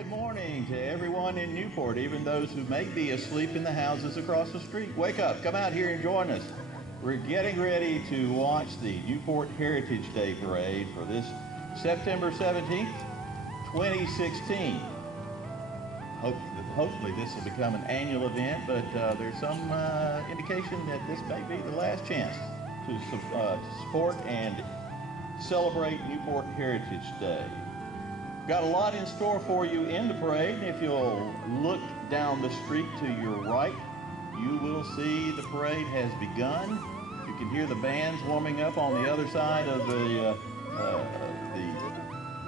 good morning to everyone in Newport, even those who may be asleep in the houses across the street. Wake up, come out here and join us. We're getting ready to watch the Newport Heritage Day Parade for this September 17th, 2016. Hopefully this will become an annual event, but there's some indication that this may be the last chance to support and celebrate Newport Heritage Day. Got a lot in store for you in the parade, and if you'll look down the street to your right, you will see the parade has begun. You can hear the bands warming up on the other side of the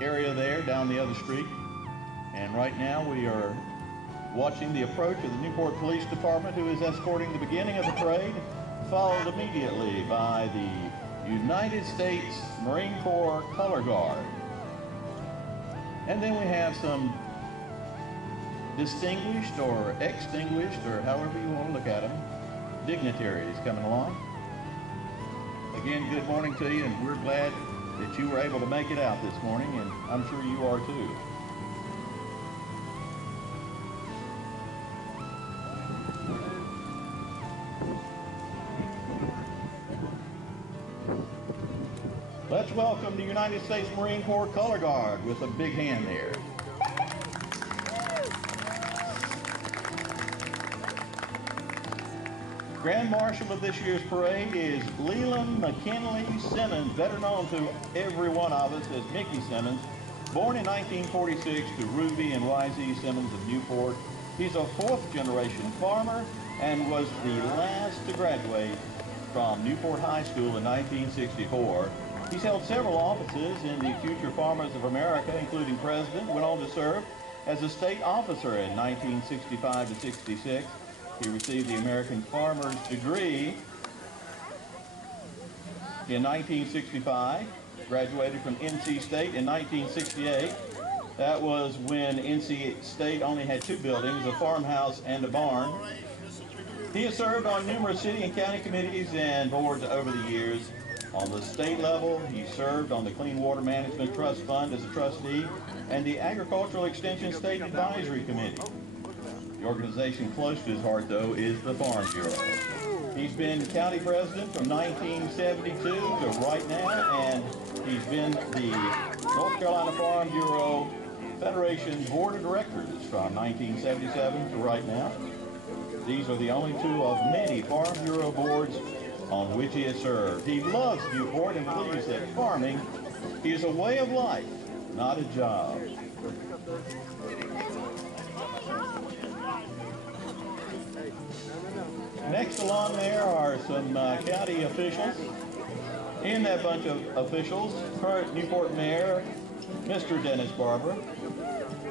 area there down the other street. And right now we are watching the approach of the Newport Police Department, who is escorting the beginning of the parade, followed immediately by the United States Marine Corps Color Guard. And then we have some distinguished or extinguished, or however you want to look at them, dignitaries coming along. Again, good morning to you, and we're glad that you were able to make it out this morning, and I'm sure you are too. Let's welcome the United States Marine Corps Color Guard with a big hand there. Grand Marshal of this year's parade is Leland McKinley Simmons, better known to every one of us as Mickey Simmons. Born in 1946 to Ruby and YZ Simmons of Newport, he's a fourth-generation farmer and was the last to graduate from Newport High School in 1964. He's held several offices in the Future Farmers of America, including president, went on to serve as a state officer in 1965 to 66. He received the American Farmer's degree in 1965, graduated from NC State in 1968. That was when NC State only had two buildings, a farmhouse and a barn. He has served on numerous city and county committees and boards over the years. On the state level, he served on the Clean Water Management Trust Fund as a trustee and the Agricultural Extension State Advisory Committee. The organization close to his heart, though, is the Farm Bureau. He's been county president from 1972 to right now, and he's been the North Carolina Farm Bureau Federation Board of Directors from 1977 to right now. These are the only two of many Farm Bureau boards on which he has served. He loves Newport and believes that farming is a way of life, not a job. Next along there are some county officials. In that bunch of officials, current Newport Mayor, Mr. Dennis Barber,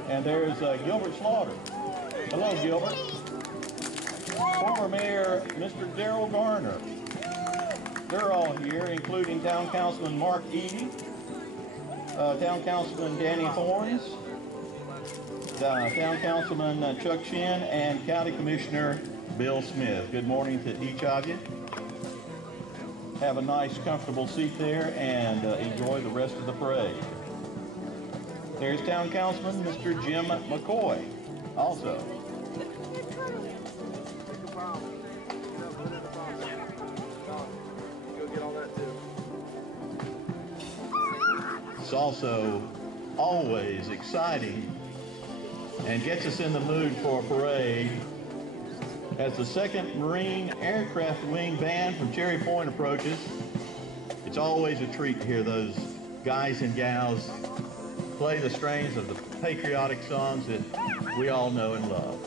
and there's Gilbert Slaughter. Hello, Gilbert. Former Mayor, Mr. Darrell Garner. They're all here, including Town Councilman Mark Eady, Town Councilman Danny Thorns, Town Councilman Chuck Shin, and County Commissioner Bill Smith. Good morning to each of you. Have a nice, comfortable seat there and enjoy the rest of the parade. There's Town Councilman Mr. Jim McCoy, also. It's also always exciting and gets us in the mood for a parade as the 2nd Marine Aircraft Wing Band from Cherry Point approaches. It's always a treat to hear those guys and gals play the strains of the patriotic songs that we all know and love.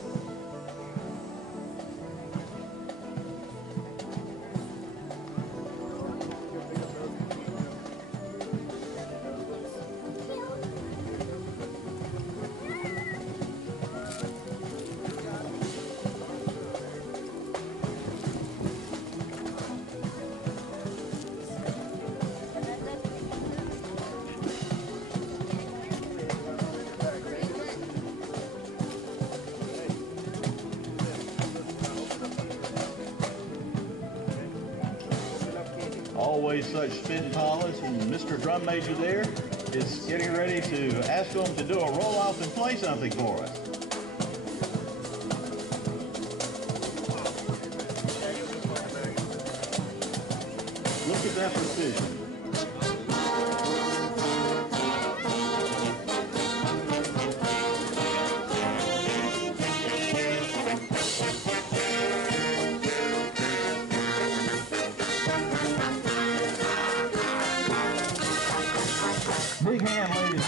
Always such spit and polish, and Mr. Drum Major there is getting ready to ask them to do a roll-off and play something for us. Look at that precision. Big hand, ladies.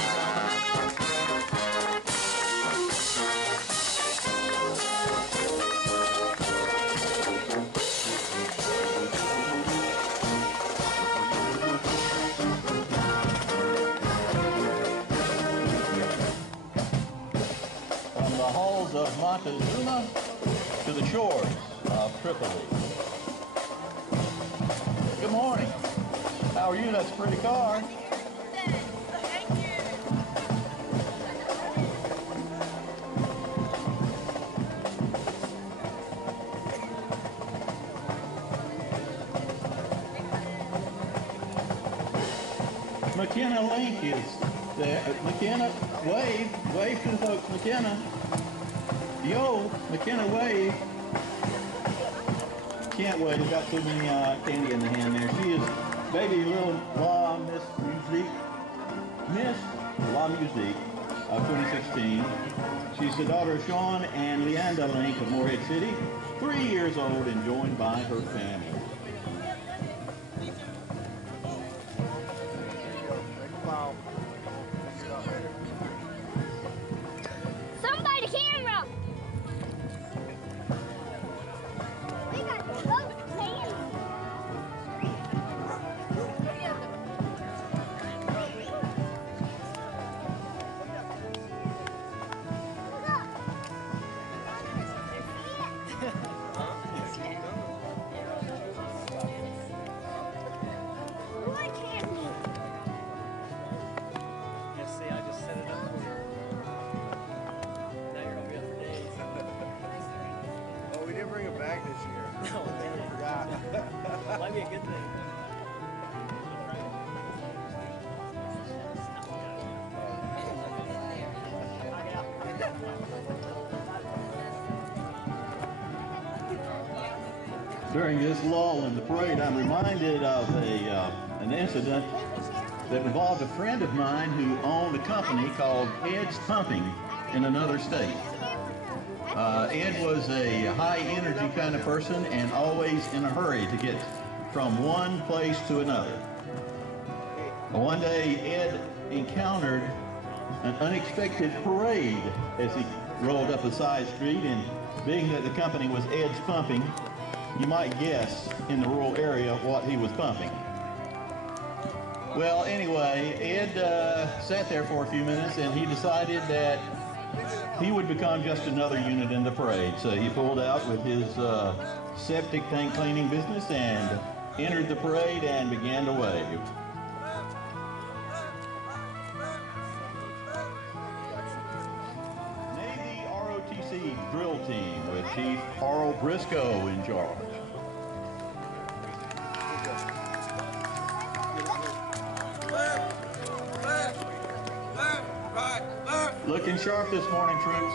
From the halls of Montezuma to the shores of Tripoli. Good morning. How are you? That's a pretty car. McKenna Link is there. McKenna, wave to the folks. McKenna, yo, McKenna, wave. Can't wait. We've got too many candy in the hand there. She is baby little La Musique of 2016. She's the daughter of Sean and Leanda Link of Morehead City, 3 years old and joined by her family. Somebody camera! We got both hands. Might be a good thing. During this lull in the parade, I'm reminded of an incident that involved a friend of mine who owned a company called Ed's Pumping in another state. Ed was a high energy kind of person and always in a hurry to get from one place to another. One day, Ed encountered an unexpected parade as he rolled up a side street, and being that the company was Ed's Pumping, you might guess in the rural area what he was pumping. Well, anyway, Ed sat there for a few minutes and he decided that he would become just another unit in the parade. So he pulled out with his septic tank cleaning business and entered the parade and began to wave. Navy ROTC drill team with Chief Carl Briscoe in charge. Looking sharp this morning, troops.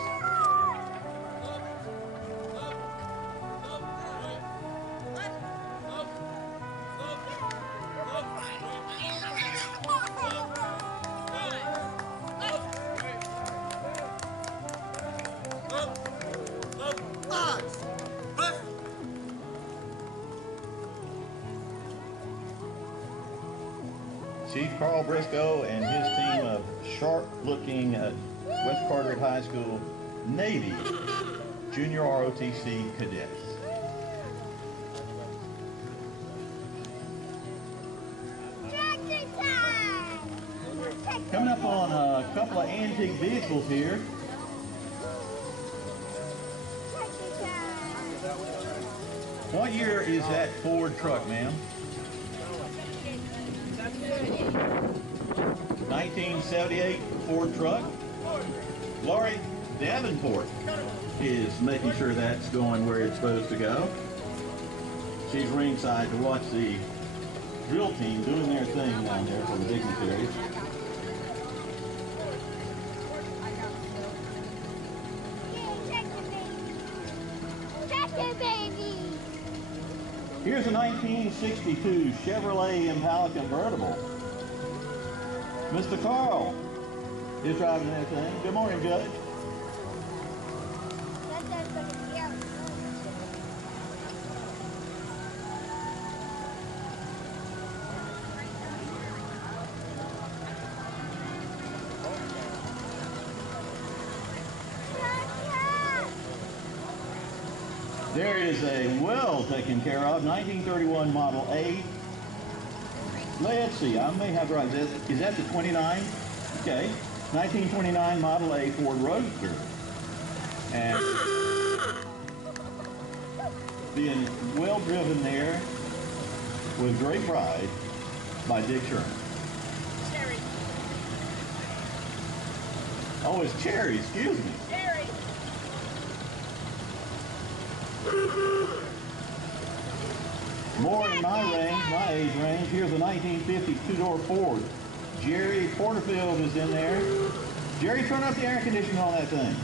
Chief Carl Briscoe and his team of sharp-looking West Carteret High School Navy Junior ROTC cadets. Coming up on a couple of antique vehicles here. What year is that Ford truck, ma'am? 1978 Ford truck. Lori Davenport is making sure that's going where it's supposed to go. She's ringside to watch the drill team doing their thing down there for the dignitaries. Here's a 1962 Chevrolet Impala convertible. Mr. Carl is driving that thing. Good morning, Judge. There is a well taken care of 1931 Model A. Let's see, I may have the right. Is that the 29? Okay. 1929 Model A Ford Roadster. And being well driven there with great pride by Dick Sherman. Cherry. Oh, it's Cherry, excuse me. Cherry. More in my range, my age range. Here's a 1950 two-door Ford. Jerry Porterfield is in there. Jerry, turn up the air conditioning on that thing.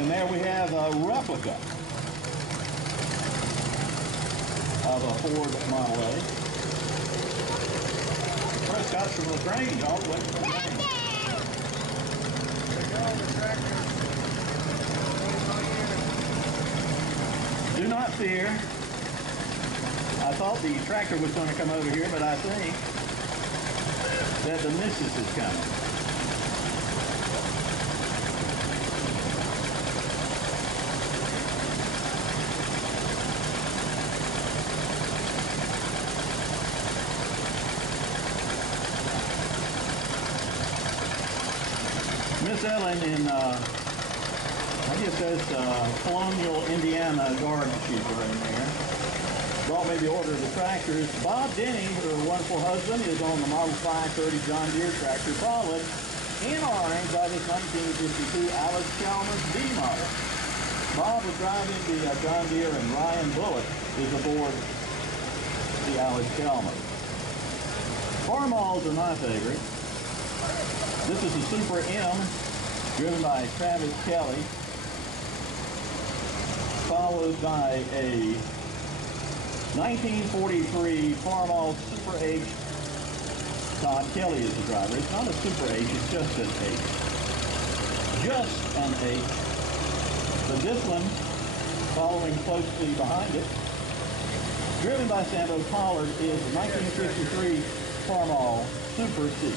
And there we have a replica of a Ford Model A. Prescott's from LaGrange, all the way from LaGrange. Do not fear. I thought the tractor was going to come over here, but I think that the missus is coming. Miss Ellen in, I guess that's Colonial, Indiana garden sheep are in there. Brought me the order of the tractors. Bob Denny, her wonderful husband, is on the Model 530 John Deere tractor, followed in orange by this 1952 Alice Chalmers B model. Bob was driving the John Deere, and Ryan Bullock is aboard the Alice Chalmers. Farmalls are my favorite. This is a Super M, driven by Travis Kelly, followed by a 1943 Farmall Super H. Todd Kelly is the driver. It's not a Super H, it's just an H. Just an H. But this one, following closely behind it, driven by Santo Pollard, is the 1953 Farmall Super C.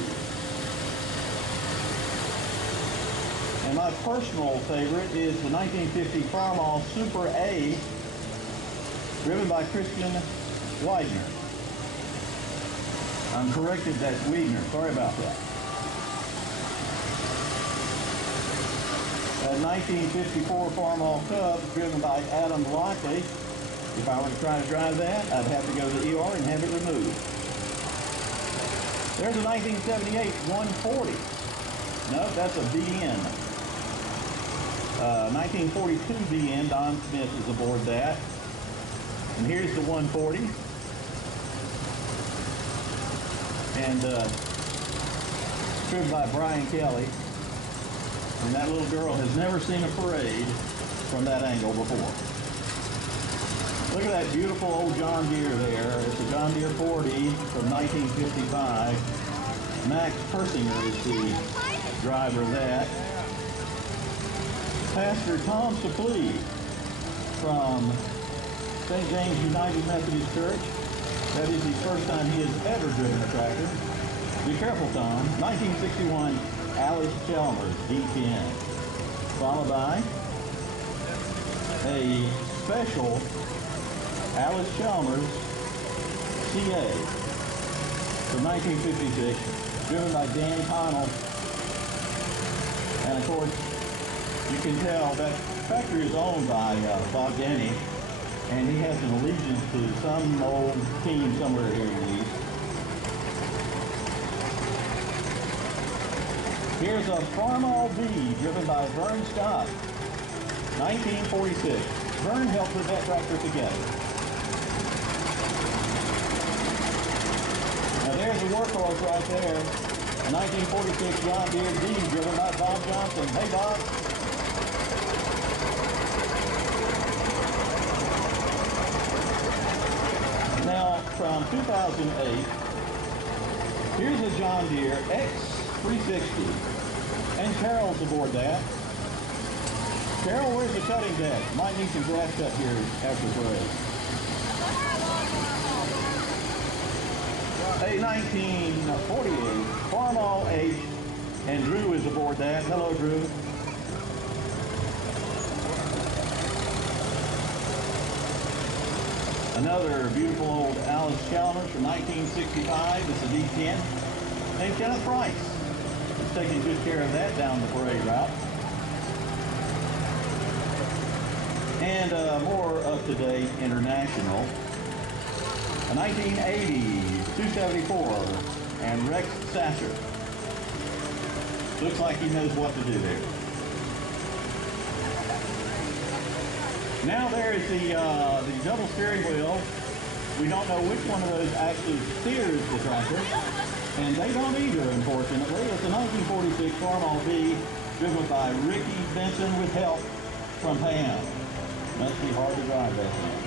And my personal favorite is the 1950 Farmall Super A, driven by Christian Widener. I'm corrected, that's Widener. Sorry about that. That 1954 Farmall Cub, driven by Adam Lockley. If I were to try to drive that, I'd have to go to the ER and have it removed. There's a 1978 140. No, that's a BN. 1942 BN, Don Smith is aboard that. And here's the 140. And driven by Brian Kelly. And that little girl has never seen a parade from that angle before. Look at that beautiful old John Deere there. It's a John Deere 40 from 1955. Max Persinger is the driver of that. Pastor Tom Suplee from St. James United Methodist Church. That is the first time he has ever driven a tractor. Be careful, Tom. 1961 Alice Chalmers D10. Followed by a special Alice Chalmers CA from 1956, driven by Dan Connell. And of course, you can tell that tractor is owned by Bob Denny, and he has an allegiance to some old team somewhere here in the East. Here's a Farmall B, driven by Vern Scott, 1946. Vern helped put that tractor together. There's a workhorse right there. A 1946 John Deere D driven by Bob Johnson. Hey, Bob. Now, from 2008, here's a John Deere X360. And Carol's aboard that. Carol, where's the cutting deck? Might need some grass cut here after the break. A 1948 Farmall H, and Drew is aboard that. Hello, Drew. Another beautiful old Alice Chalmers from 1965. It's a D10. Named Kenneth Price. He's taking good care of that down the parade route. And more up-to-date international. A 1980 274 and Rex Sasser. Looks like he knows what to do there. Now there is the double steering wheel. We don't know which one of those actually steers the tractor, and they don't either, unfortunately. It's a 1946 Farmall V driven by Ricky Benson with help from Pam. Must be hard to drive that thing.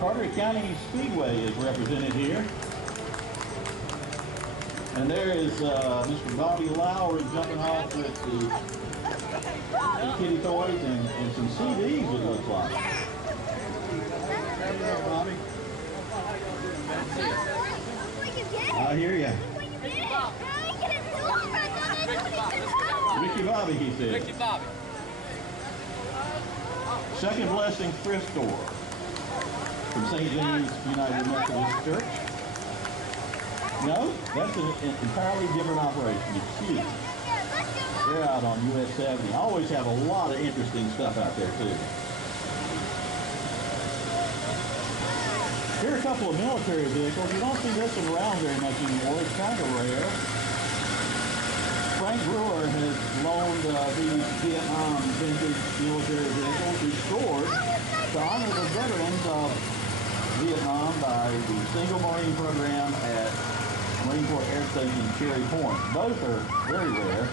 Carteret County Speedway is represented here. And there is Mr. Bobby Lowry jumping off with the kitty toys and some CDs, it looks like. Bobby. I hear ya. Ricky Bobby, he said. Ricky Bobby. Second Blessing thrift store from St. James United Methodist Church. No, that's an entirely different operation. Excuse me. They're out on US 70. I always have a lot of interesting stuff out there too. Here are a couple of military vehicles. You don't see this one around very much anymore. It's kind of rare. Frank Brewer has loaned these Vietnam vintage military vehicles restored to honor the veterans of Vietnam by the Single Marine Program at Marine Corps Air Station Cherry Point. Both are very rare.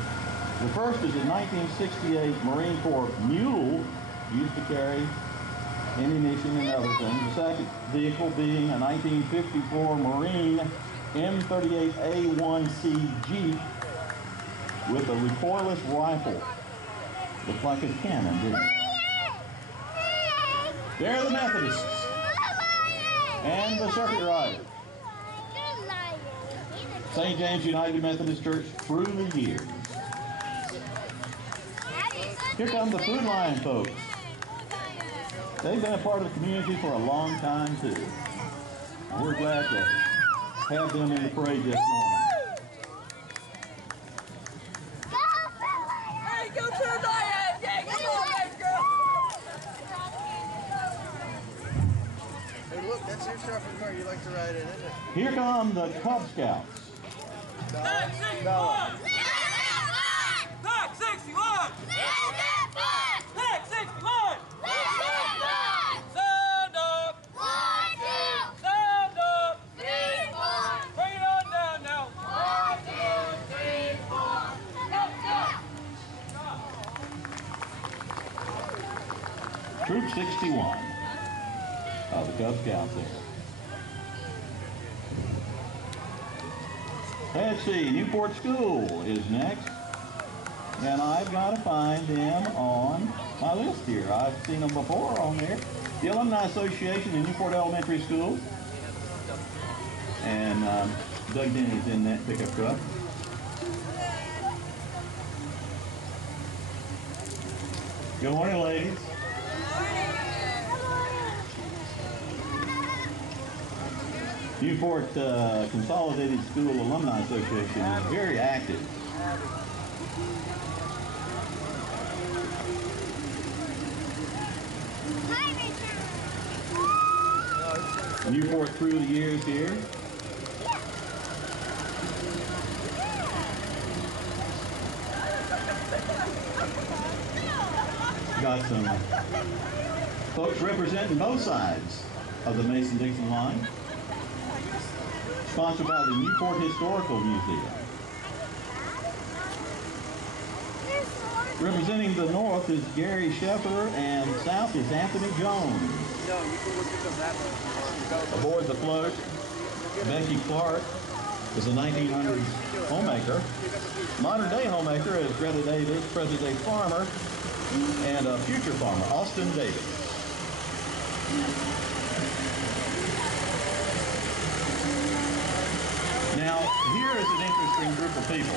The first is a 1968 Marine Corps mule used to carry ammunition and other things. The second vehicle being a 1954 Marine M38A1C Jeep with a recoilless rifle. Looked like a cannon, didn't it? They're the Methodists and the Circuit Riders. St. James United Methodist Church through the years. Here come the Food Lion folks. They've been a part of the community for a long time too. And we're glad to have them in the parade this morning. Hey, go to the lion! Yeah, come on, let's go! Hey, look, that's your shopping car. You like to ride in, isn't it? Here come the Cub Scouts. Pack 61! Pack 61! Pack 61! Sound up! Sound up! Bring it on down now! 1, 2, 3, 4. Troop 61 of the Cub Scouts there. Let's see, Newport School is next. And I've got to find them on my list here. I've seen them before on there. The Alumni Association in Newport Elementary School. And Doug Denny's in that pickup truck. Good morning, ladies. Newport Consolidated School Alumni Association is very active. Newport through the years here. got some folks representing both sides of the Mason-Dixon line. Sponsored by the Newport Historical Museum. Representing the north is Gary Sheffer and south is Anthony Jones. No, you can look at them that way. Aboard the float, Becky Clark is a 1900s homemaker. Modern day homemaker is Greta Davis, present day farmer, and a future farmer, Austin Davis. Now, here is an interesting group of people.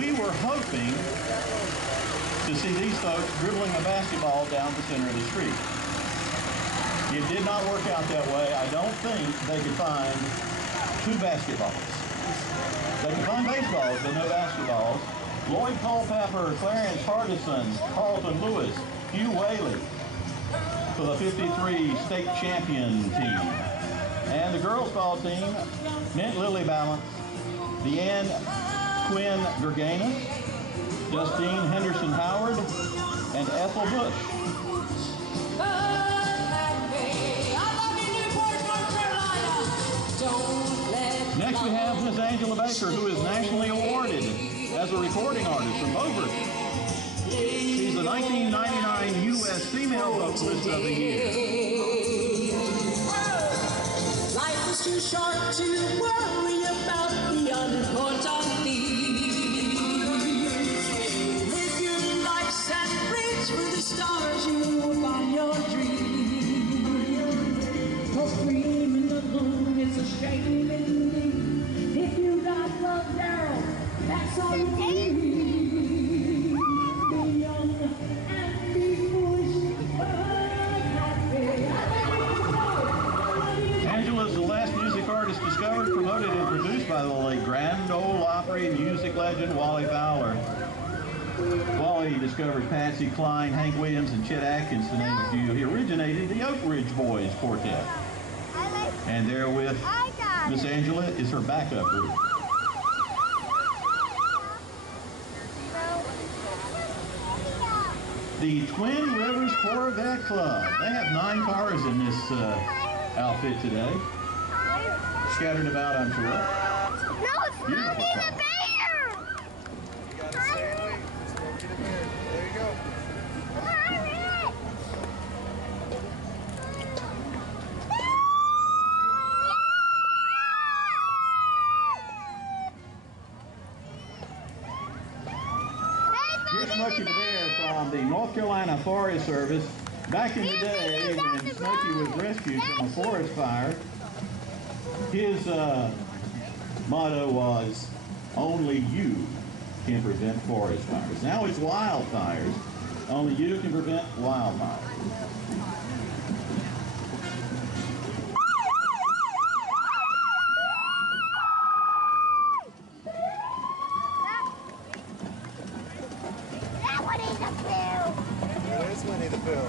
We were hoping to see these folks dribbling a basketball down the center of the street. It did not work out that way. I don't think they could find two basketballs. They could find baseballs, but no basketballs. Lloyd Culpepper, Clarence Hardison, Carlton Lewis, Hugh Whaley for the 53 state champion team. And the girls ball team, Mint Lily Balance, Deanne Quinn Gerganis, Justine Henderson Howard, and Ethel Bush. Next we have Miss Angela Baker, who is nationally awarded as a recording artist from Beaufort. She's the 1999 U.S. Female Vocalist of the Year. Life is too short to worry about the unimportant things. Live your life and reach for the stars, you will find your dream. For dreaming alone is a shame indeed. If you got love, Daryl, that's all you need. Be young and be foolish, but happy. Angela is the last music artist discovered, promoted, and produced by the late Grand Ole Opry music legend Wally Fowler. Wally discovered Patsy Cline, Hank Williams, and Chet Atkins, to name a few. He originated the Oak Ridge Boys Quartet. And there with Miss Angela is her backup group. The Twin Rivers Corvette Club. They have 9 cars in this outfit today. Scattered about, I'm sure. No, it's Mommy the bear! You gotta stay away. Just go get a bear. There you go. Here's Smokey the Bear from the North Carolina Forest Service. Back in the day when Smokey was rescued from a forest fire, his motto was, "Only you can prevent forest fires." Now it's wildfires. Only you can prevent wildfires. There is Winnie the Pooh.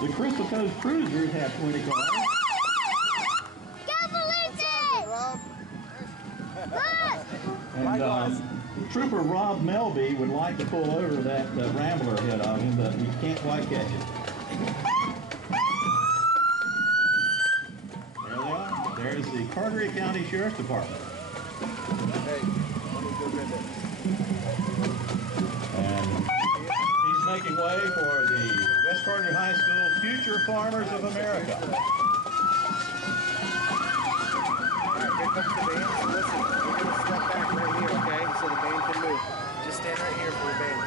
The Crystal Coast Cruisers have 20 cars. Go Felice! Rob? And Trooper Rob Melby would like to pull over that Rambler ahead of him, but he can't quite catch it. There they are. There's the Carteret County Sheriff's Department. Hey, let me go get it. And he's making way for the West Carter High School Future Farmers of America. Alright, here comes the band. So listen, we're going to step back right here, okay? So the band can move. Just stand right here for the band.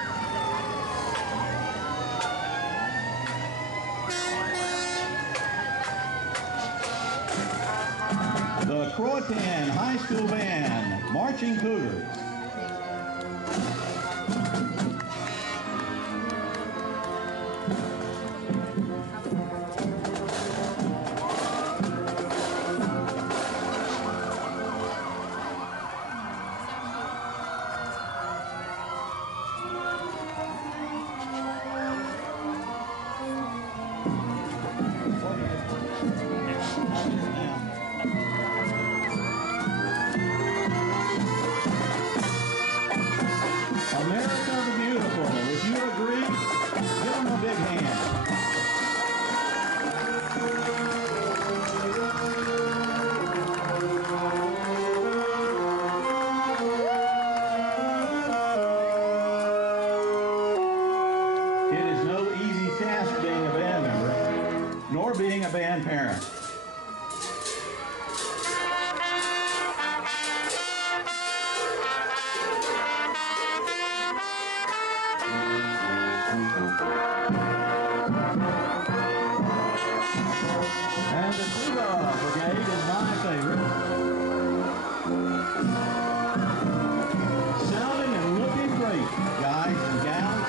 The Croatan High School Band, Marching Cougars. being a band parent. And the tuba brigade is my favorite. Sounding and looking great, guys and gals.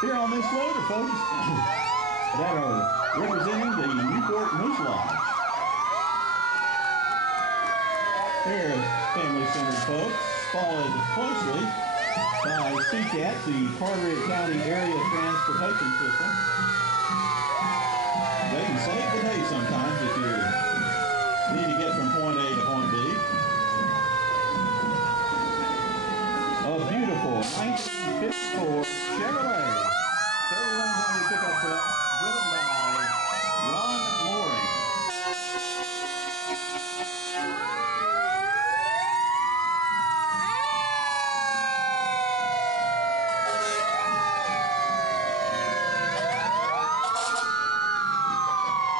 Here on this floater, folks, that are representing the Newport Moose Lodge. They're family-centered folks, followed closely by CCAT, the Carteret County Area Transportation System. They can save the day sometimes if you need to get from point A to point B. A beautiful 1954 Chevrolet 3100 pickup truck driven by Ron Mooring.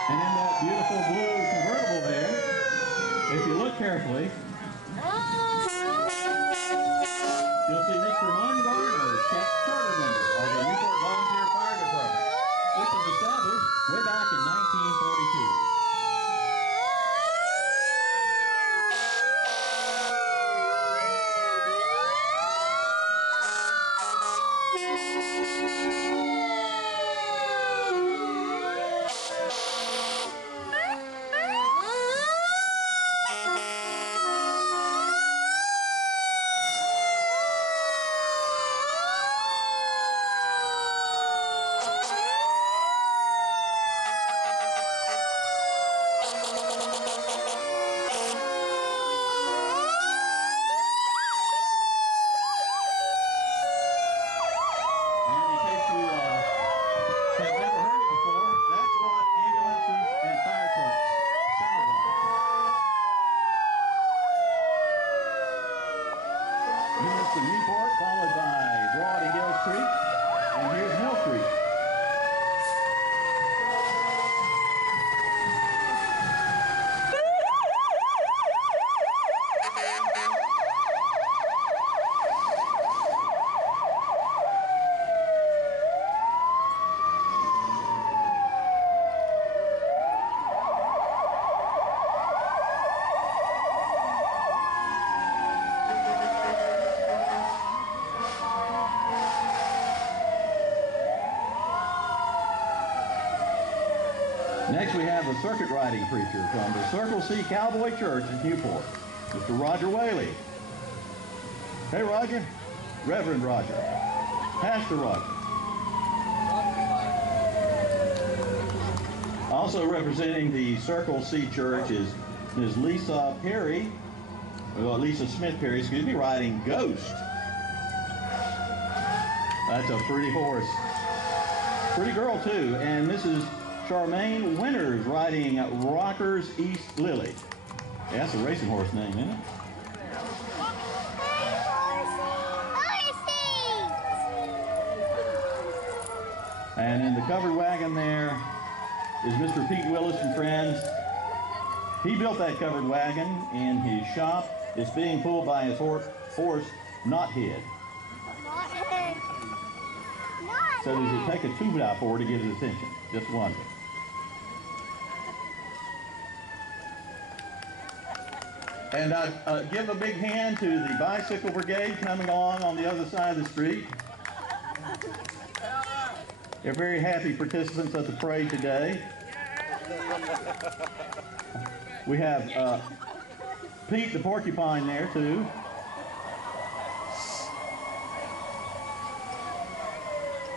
And in that beautiful blue convertible there, if you look carefully, you'll see Mr. Mun Garner, charter member of the Newport Volunteer Fire Department, which was established way back in 1942. From Newport, followed by Broad and Gills Creek, and here's Mill Creek. Next we have a circuit riding preacher from the Circle C Cowboy Church in Newport, Mr. Roger Whaley. Hey Roger, Reverend Roger, Pastor Roger. Also representing the Circle C Church is Ms. Lisa Perry, well Lisa Smith Perry, excuse me, riding Ghost. That's a pretty horse. Pretty girl too, and Mrs. Charmaine Winters riding Rockers East Lily. Yeah, that's a racing horse name, isn't it? And in the covered wagon there is Mr. Pete Willis and friends. He built that covered wagon in his shop. It's being pulled by his horse, Not Head. So does it take a 2x4 to get his attention? Just wondering. And I give a big hand to the bicycle brigade coming along on the other side of the street. They're very happy participants of the parade today. We have Pete the porcupine there too.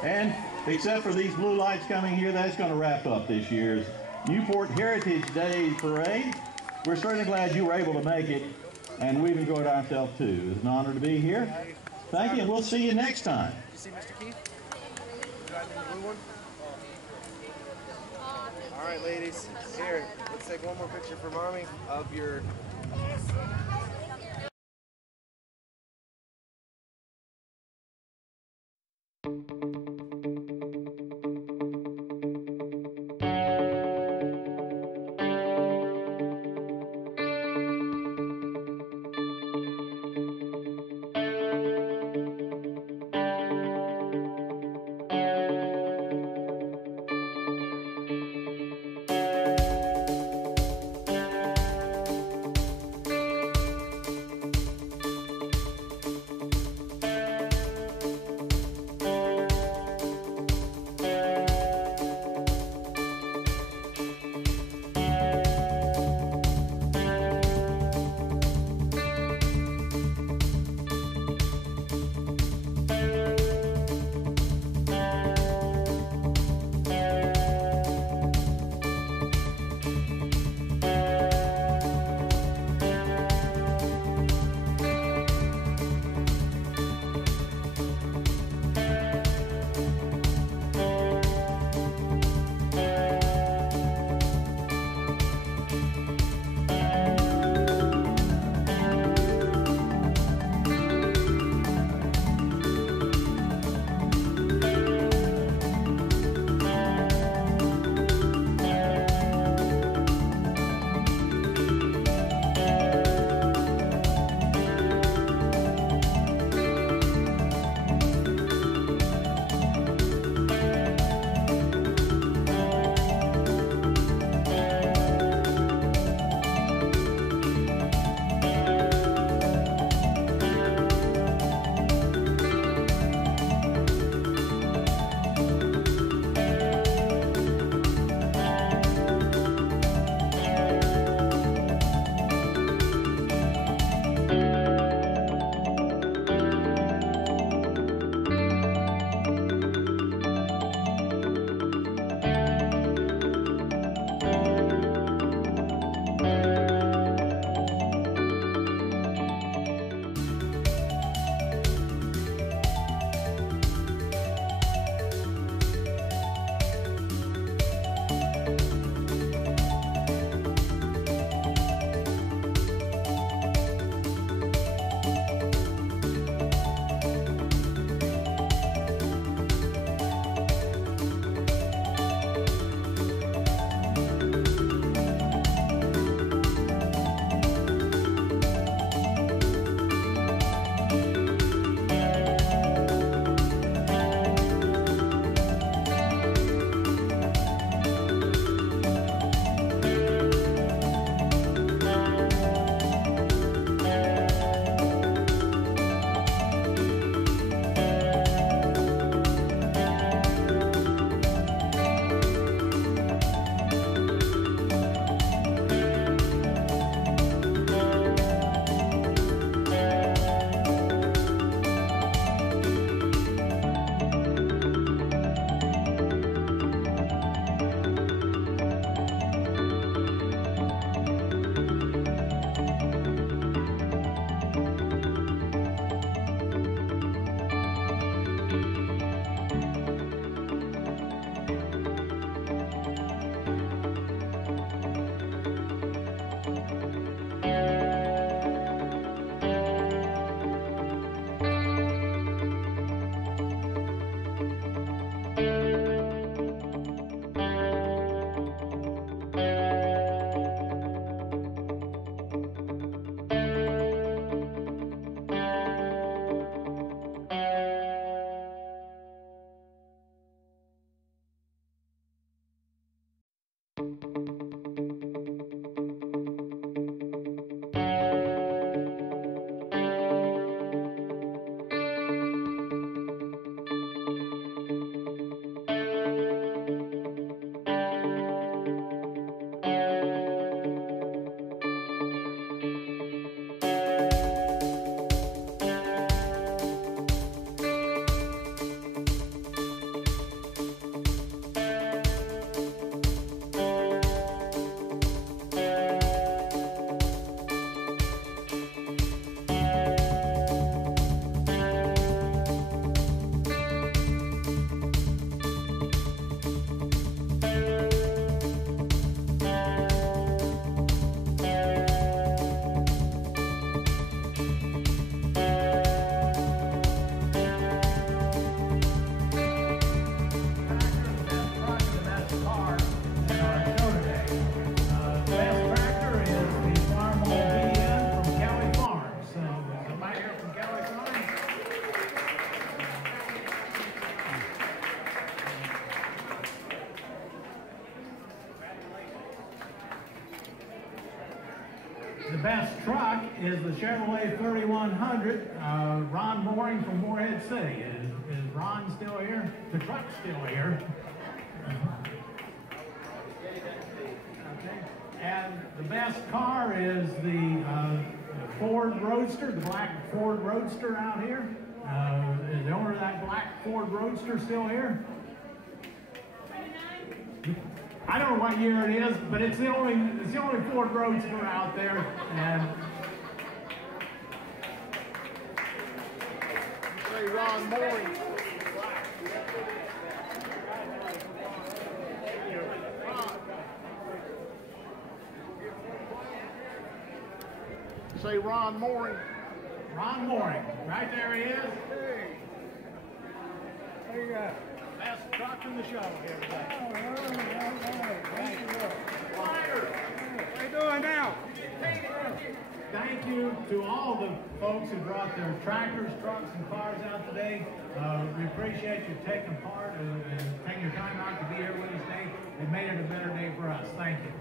And except for these blue lights coming here, that's going to wrap up this year's Newport Heritage Day Parade. We're certainly glad you were able to make it. and we've enjoyed ourselves too. It's an honor to be here. Thank you, and we'll see you next time. Did you see Mr. Keith? Driving in the blue one? All right, ladies. Here, let's take one more picture for Mommy of your... the best truck is the Chevrolet 3100, Ron Mooring from Morehead City. Is Ron still here? The truck's still here. Okay. And the best car is the Ford Roadster, the black Ford Roadster out here. Is the owner of that black Ford Roadster still here? I don't know what year it is, but it's the only Ford Roadster out there. And Say Ron Mooring. Say Ron Mooring. Ron Mooring, right there he is. Hey. There you go. Best truck in the show here today. How you doing now? Thank you to all the folks who brought their tractors, trucks, and cars out today. We appreciate you taking part and taking your time out to be here with us today. It made it a better day for us. Thank you.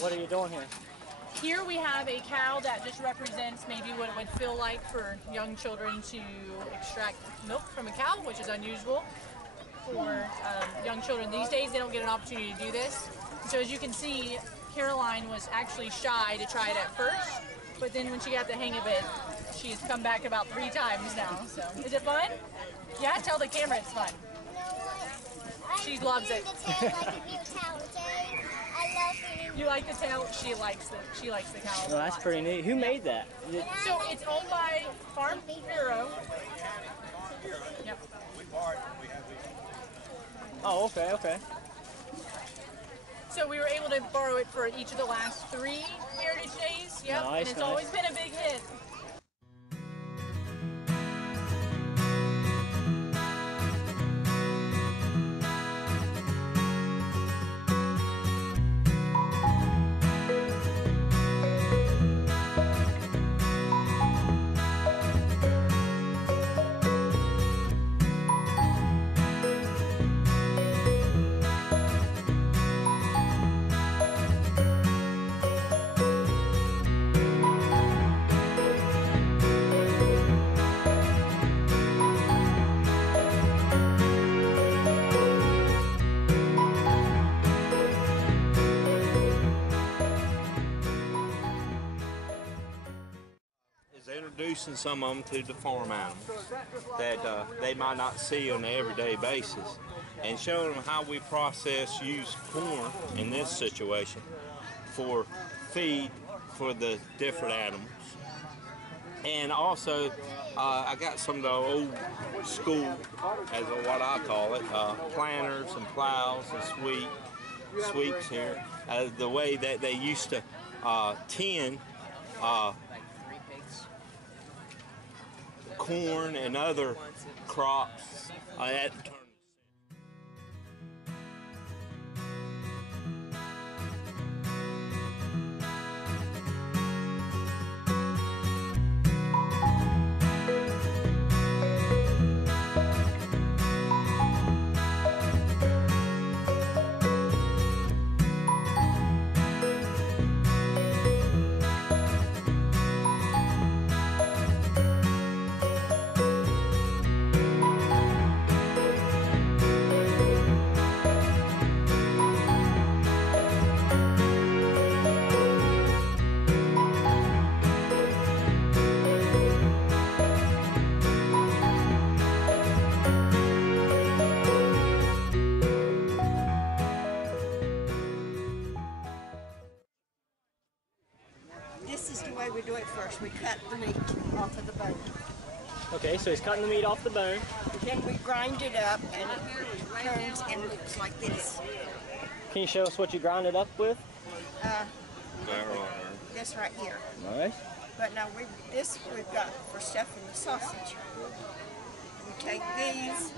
What are you doing here? Here we have a cow that just represents maybe what it would feel like for young children to extract milk from a cow, which is unusual for young children these days. They don't get an opportunity to do this. So as you can see, Caroline was actually shy to try it at first, but then when she got the hang of it, she's come back about 3 times now. So is it fun? Yeah, tell the camera it's fun. She loves it. You like the tail? She likes the cow. Well, that's pretty neat. Who made that? So it's owned by Farm Bureau. Yep. Oh, okay, okay. So we were able to borrow it for each of the last 3 Heritage Days. Yep. Nice, And it's nice. always been a big hit. Introducing some of them to the farm animals that they might not see on an everyday basis, and showing them how we use corn in this situation for feed for the different animals. And also, I got some of the old school, as what I call it, planters and plows and sweeps here, the way that they used to tend corn and other crops at the turn. first. We cut the meat off of the bone. Okay, so he's cutting the meat off the bone. Then we grind it up and it turns and looks like this. Can you show us what you grind it up with? This right here. Nice. But now we've got for stuffing the sausage. We take these.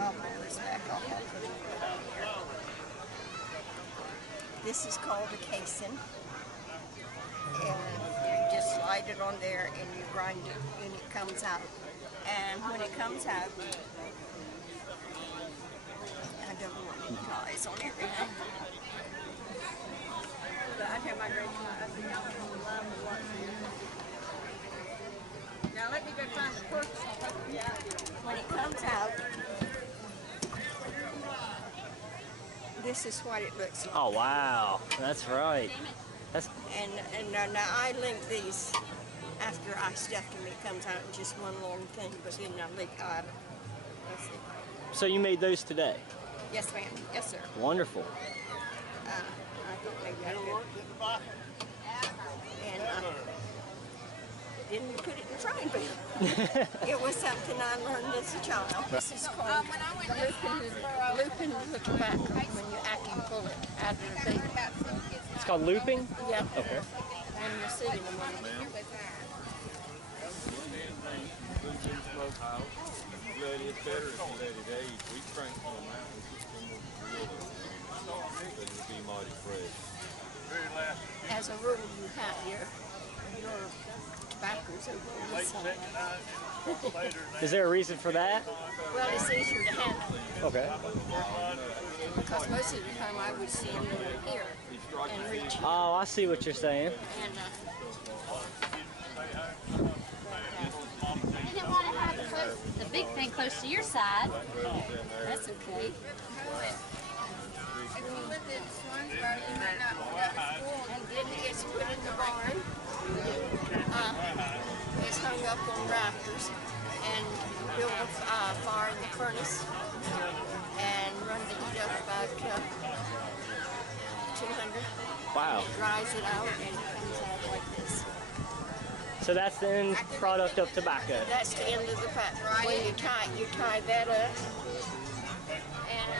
I'll pull this back off. This is called a casing. And you just slide it on there and you grind it and it comes out. And when it comes out, I don't want any flies on everything. But I have my great now let me go find the pork. When it comes out, this is what it looks like. Oh wow, that's right. And now I link these after I stuff them. It comes out in just one long thing, but then I link out. Let's see. So you made those today? Yes, ma'am. Yes, sir. Wonderful. I thought maybe I could. And didn't put it in frying pan. It was something I learned as a child. This is called looping the tobacco when you actually pull it out of the thing. It's called looping? Yeah. Okay. And you're sitting on it. It's better if you let it age. We crank them out and keep them real so it'll be mighty fresh. As a rule, you have your tobaccos over on this side. Is there a reason for that? Well, it's easier to handle. Okay. Because most of the time I would stand over here and reach. Oh, I see what you're saying. And, You didn't want to have the big thing close to your side. that's okay. And then it gets put in the barn. It's hung up on rafters and build a fire in the furnace and run the heat up about 200. Wow. Dries it out and it comes out like this. So that's the end product of tobacco. That's the end of the pack. When you tie that up. And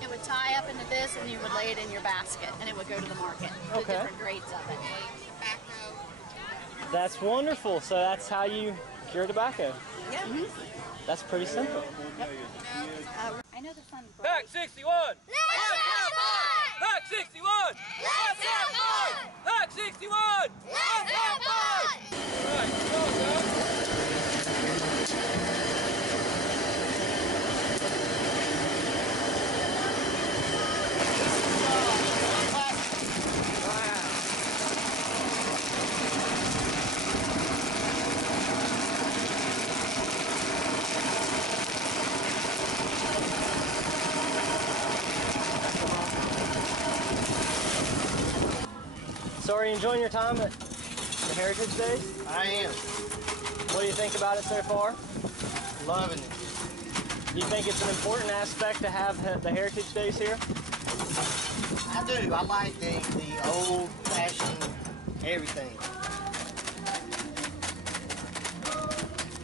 It would tie up into this and you would lay it in your basket and it would go to the market. The Okay. different grades of it. That's wonderful. So that's how you cure tobacco. yeah. That's pretty simple. I know the sun. Pack 61! Let's have fun! Pack 61! Let's have fun! Pack 61! Let's have fun! Right, go, go. So are you enjoying your time at the Heritage Days? I am. What do you think about it so far? Loving it. Do you think it's an important aspect to have the Heritage Days here? I do. I like the old-fashioned everything.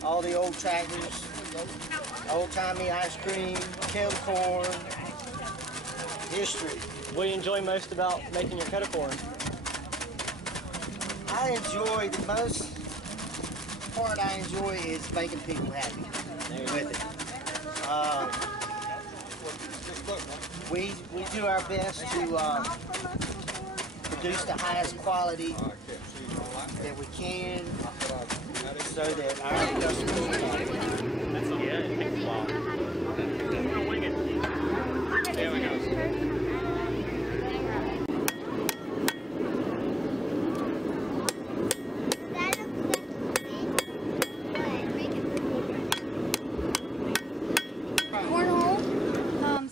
All the old tractors, old-timey ice cream, kettle corn, history. What do you enjoy most about making your kettle corn? I enjoy, the most part I enjoy is making people happy with it. We do our best to produce the highest quality that we can so that our customers There we go.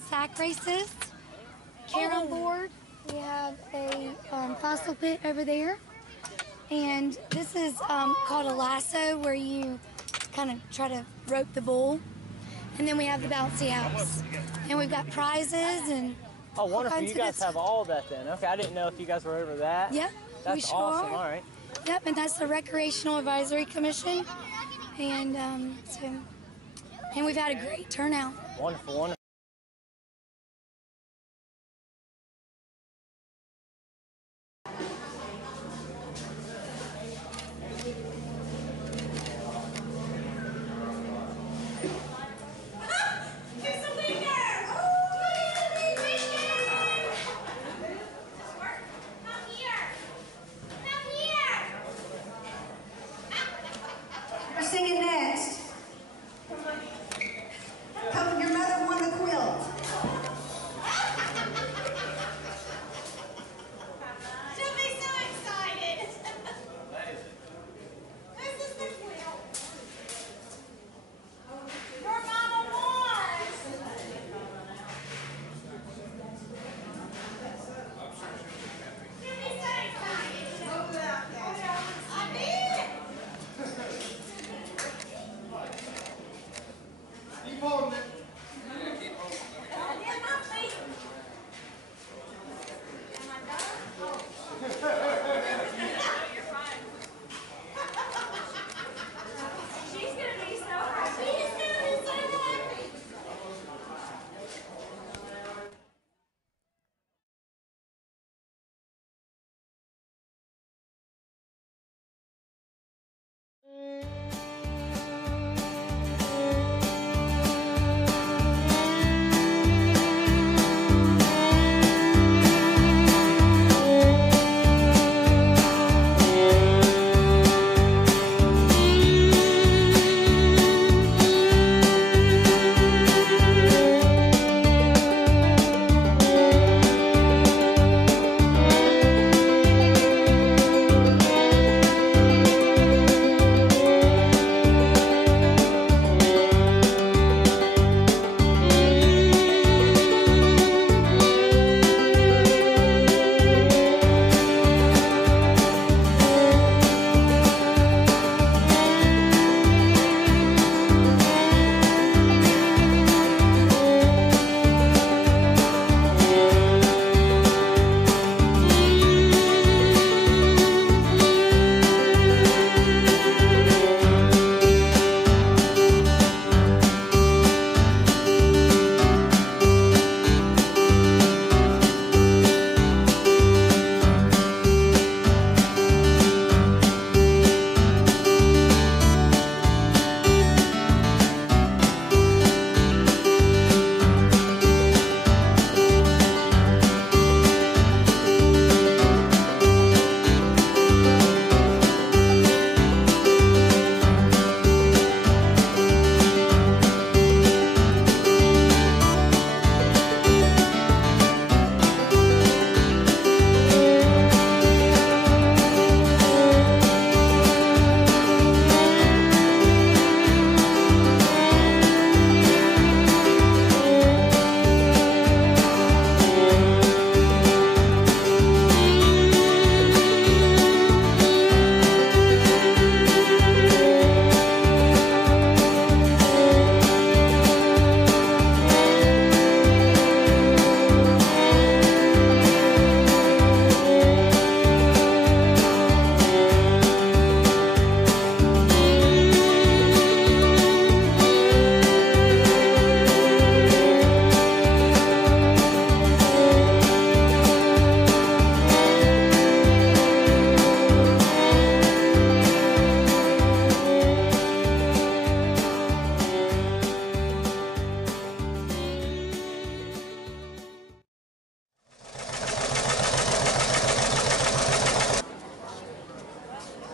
Sack races, carrom board. We have a fossil pit over there, and this is called a lasso, where you kind of try to rope the bull. and then we have the bouncy house. And we've got prizes and Oh, wonderful. kinds You of guys good have all that then. Okay, I didn't know if you guys were over that. Yep, That's we sure awesome. are. All right. Yep, and that's the Recreational Advisory Commission. And and we've had a great turnout. Wonderful, wonderful. We're singing next. Come, your mother won the quilt. She'll be so excited. This is the quilt. Your mama won. She'll be so excited. I did. Keep holding it. She's gonna be so happy. She's gonna be so happy.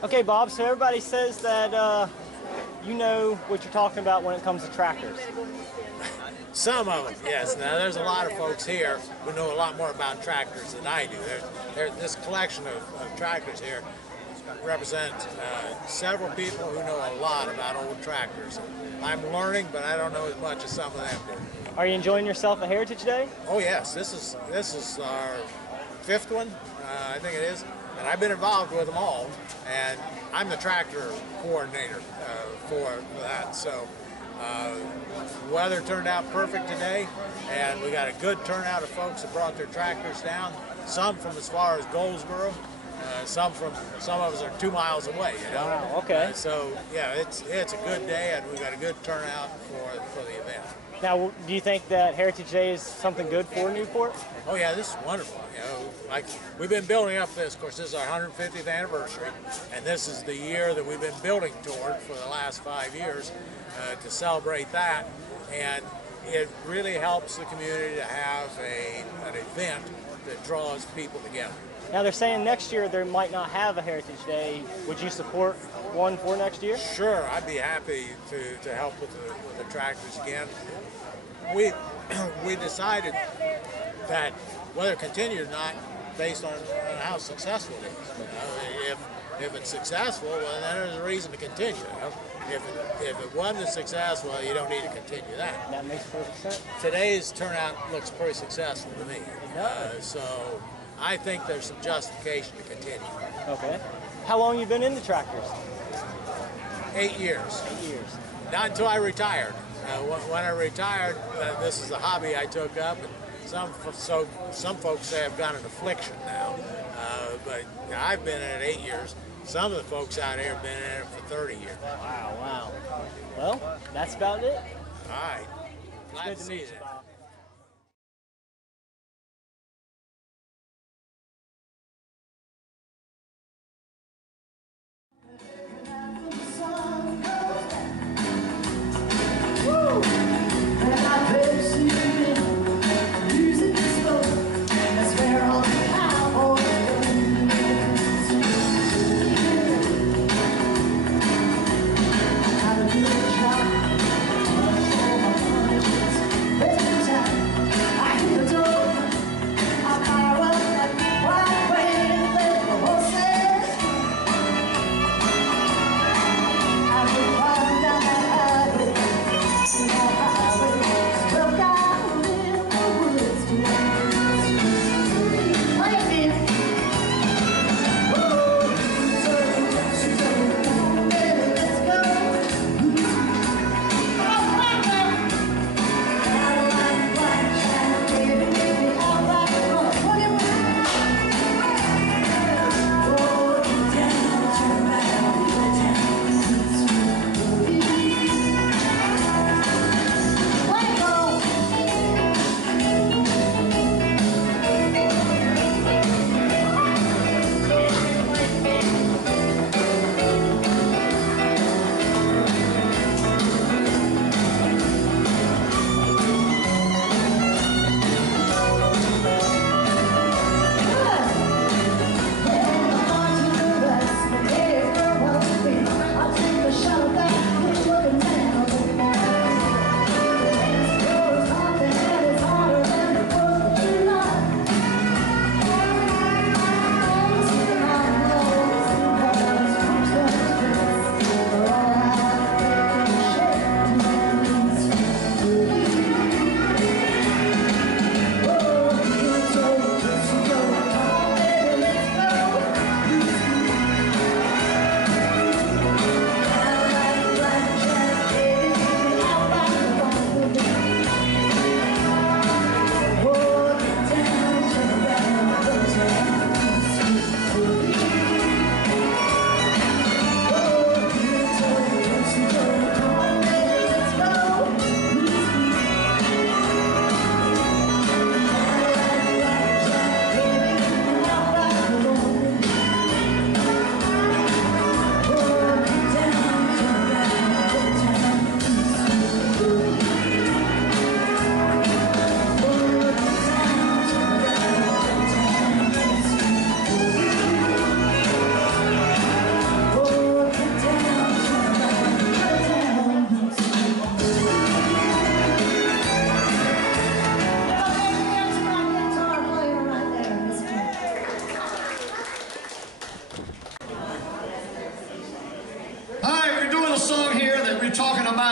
Okay, Bob, so everybody says that you know what you're talking about when it comes to tractors. Some of them, yes. Now, there's a lot of folks here who know a lot more about tractors than I do. This collection of tractors here represents several people who know a lot about old tractors. I'm learning, but I don't know as much as some of them do. Are you enjoying yourself at Heritage Day? Oh yes, this is our fifth one, I think it is, and I've been involved with them all, and I'm the tractor coordinator for that. So Weather turned out perfect today, and we got a good turnout of folks that brought their tractors down. Some from as far as Goldsboro, some of us are 2 miles away. You know. Wow. Okay. So yeah, it's a good day, and we got a good turnout for the event. Now, do you think that Heritage Day is something good for Newport? Oh yeah, this is wonderful. You know, like we've been building up this. Of course, this is our 150th anniversary, and this is the year that we've been building toward for the last 5 years to celebrate that. And it really helps the community to have an event that draws people together. Now they're saying next year they might not have a Heritage Day. Would you support one for next year? Sure, I'd be happy to help with the tractors again. We decided that whether it continued or not, based on how successful it is. You know, if it's successful, well, then there's a reason to continue. You know? If it wasn't successful, you don't need to continue that. That makes perfect sense. Today's turnout looks pretty successful to me. So I think there's some justification to continue. Okay. How long you been into tractors? 8 years. 8 years. Not until I retired. When I retired, this is a hobby I took up. And some folks say I've got an affliction now. But I've been in it 8 years. Some of the folks out here have been in it for 30 years. Wow, wow. Well, that's about it. All right. Glad to see you.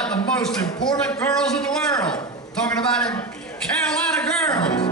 The most important girls in the world. Talking about them Carolina girls.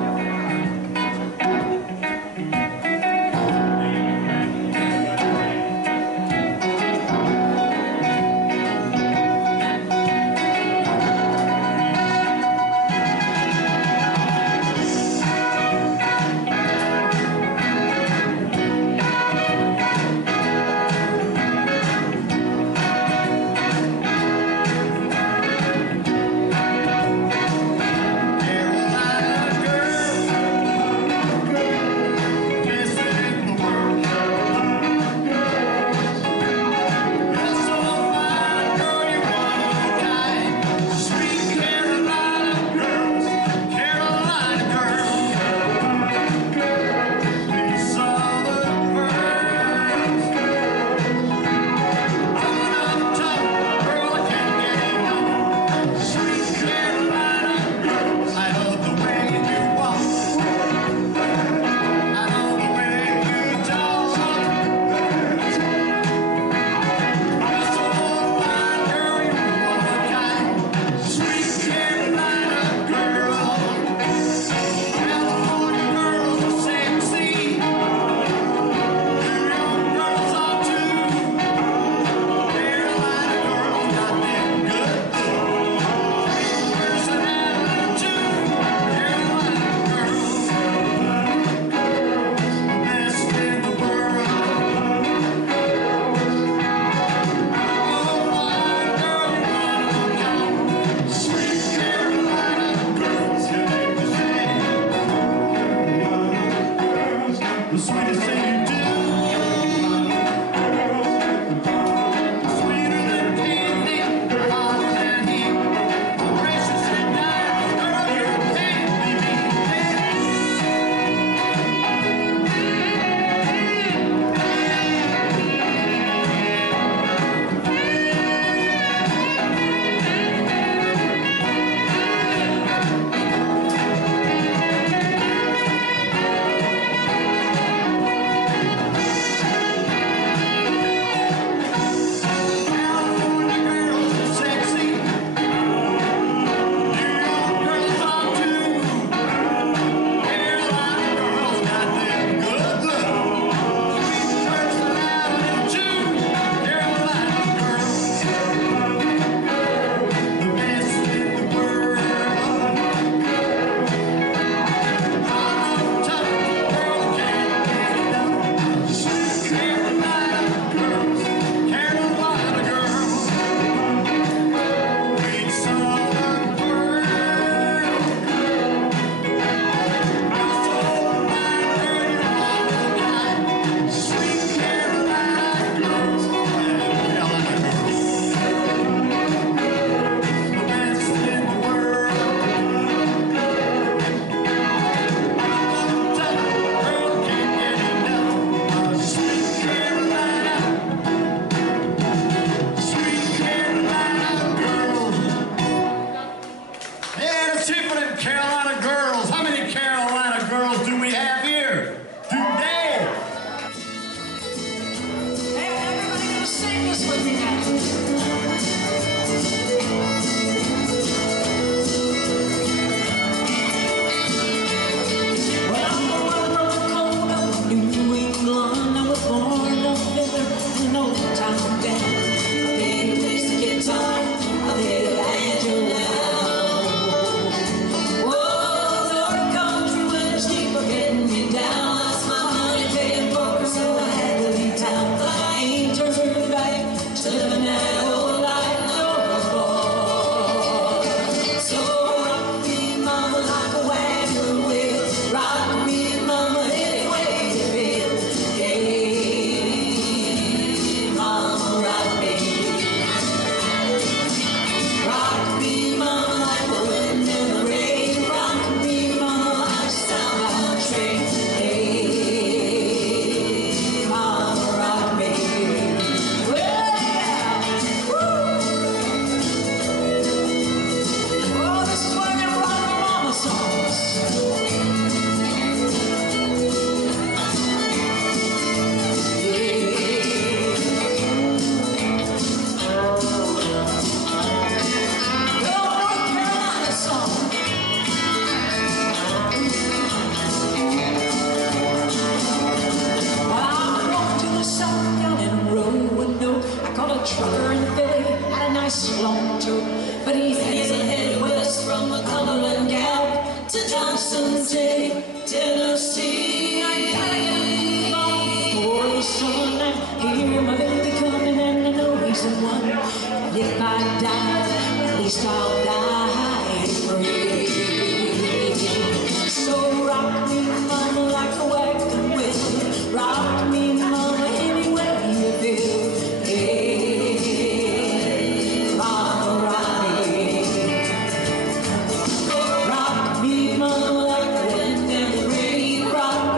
trucker in Philly had a nice long tour, but he's headed west from the Cumberland Gap to Johnson City, Tennessee. I gotta get on before the sun. I hear my baby coming and I know he's the one. And if I die, at least I'll die free. So rock me, mama, like a wagon wheel. Rock me, mama, any way you feel. Hey, mama, rock me. Rock me, mama, like wind and rain. Rock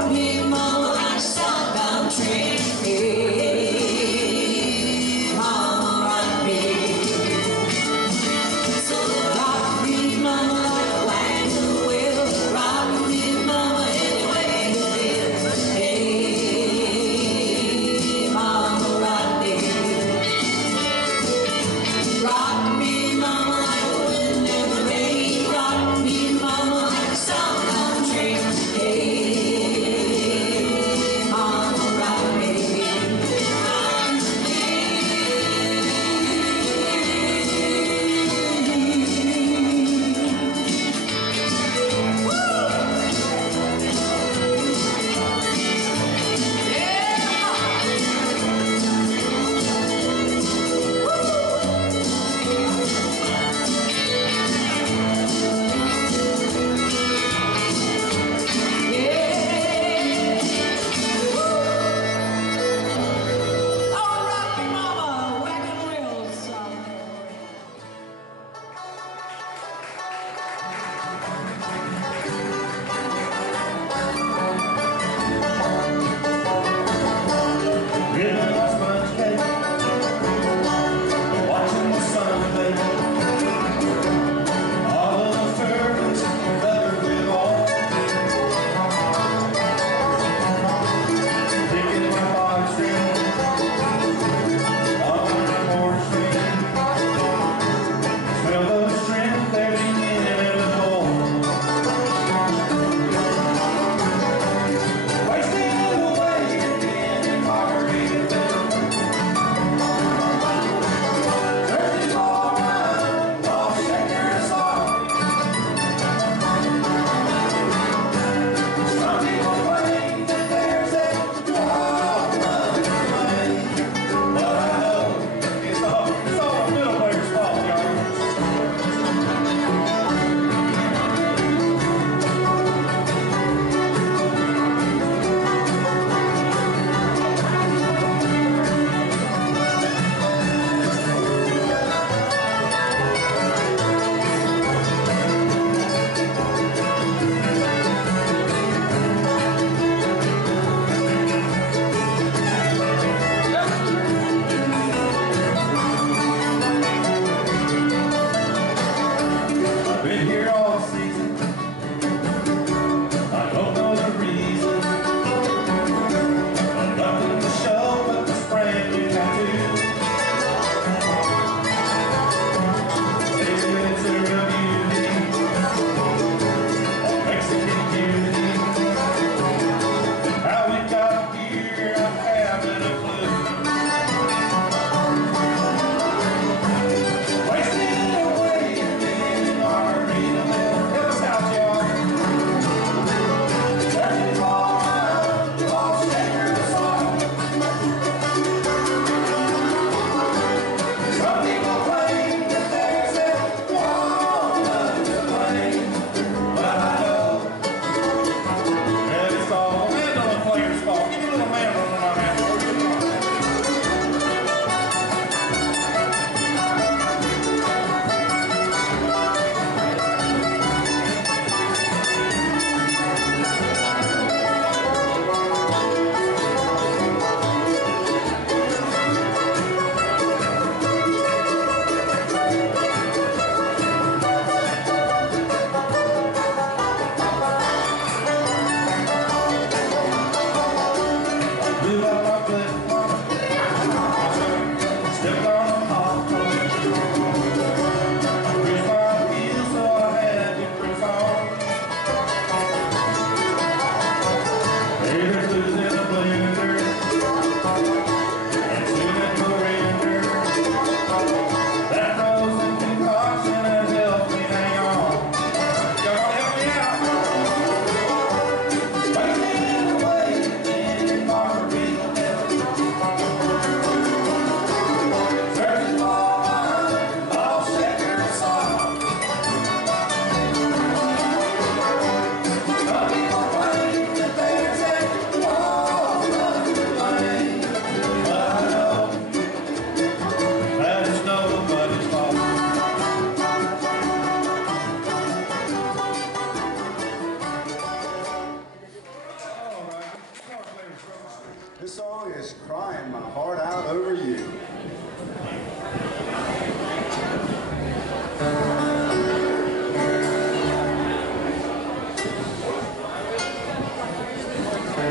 crying my heart out over you.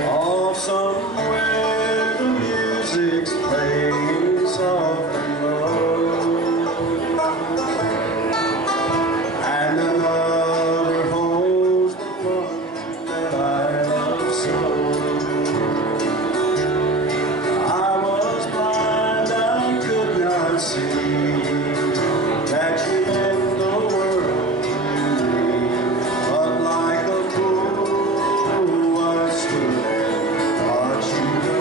Oh, somewhere the music's playing soft and low, and another holds the one that I love so. I was blind, I could not see that you meant the world to me, but like a fool I stood and watched you go.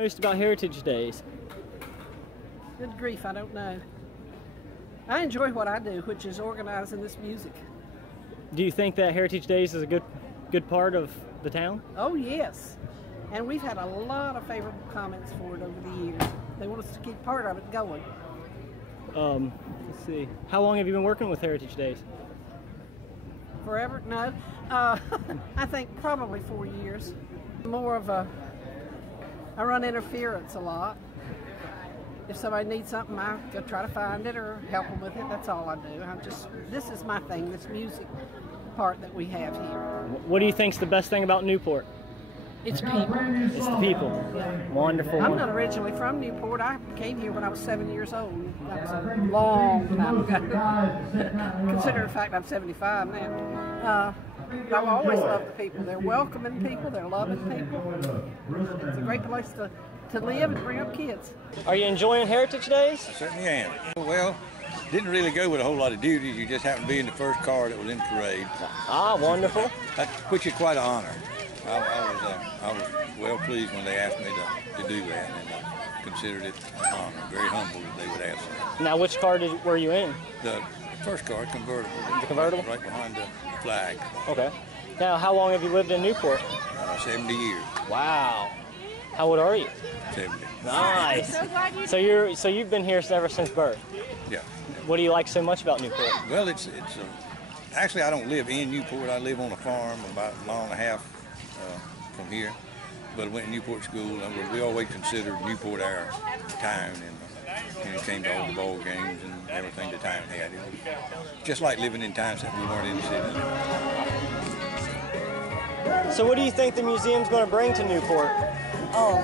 Most about Heritage Days? Good grief, I don't know. I enjoy what I do, which is organizing this music. Do you think that Heritage Days is a good part of the town? Oh yes, and we've had a lot of favorable comments for it over the years. They want us to keep part of it going. Let's see. How long have you been working with Heritage Days? Forever? No. I think probably 4 years. More of a, I run interference a lot. If somebody needs something, I go try to find it or help them with it. That's all I do. This is my thing, this music part that we have here. What do you think's the best thing about Newport? It's people. It's the people. Yeah. Wonderful. I'm not originally from Newport. I came here when I was 7 years old. That was a long time ago. Consider the fact I'm 75 now. But I've always loved the people. They're welcoming people. They're loving people. It's a great place to live and bring up kids. Are you enjoying Heritage Days? I certainly am. Well, didn't really go with a whole lot of duties. You just happened to be in the first car that was in the parade. Ah, wonderful. Which is quite an honor. I was well pleased when they asked me to do that, and I considered it an honor. Very humble that they would ask me. Now, which car were you in? The first car, convertible. The convertible? Right behind the flag. Okay. Now, how long have you lived in Newport? 70 years. Wow. How old are you? 70. Nice. So you've been here ever since birth? Yeah. What do you like so much about Newport? Well, actually I don't live in Newport. I live on a farm about a mile and a half from here. But I went to Newport school, and we always considered Newport our town, and when it came to all the ball games and everything the town had. It was just like living in towns that we weren't in the city. So what do you think the museum's going to bring to Newport? Oh,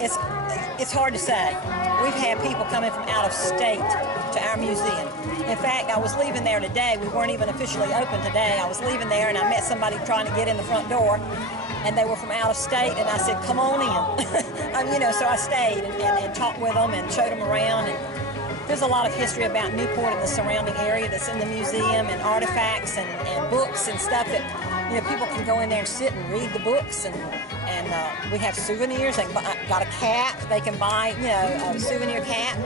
it's hard to say. We've had people coming from out of state to our museum. In fact, I was leaving there today. We weren't even officially open today. I was leaving there and I met somebody trying to get in the front door, and they were from out of state, and I said, come on in. So I stayed and talked with them and showed them around. And there's a lot of history about Newport and the surrounding area that's in the museum, and artifacts and books and stuff that people can go in there and sit and read the books, and we have souvenirs. They got a cat they can buy, a souvenir cat.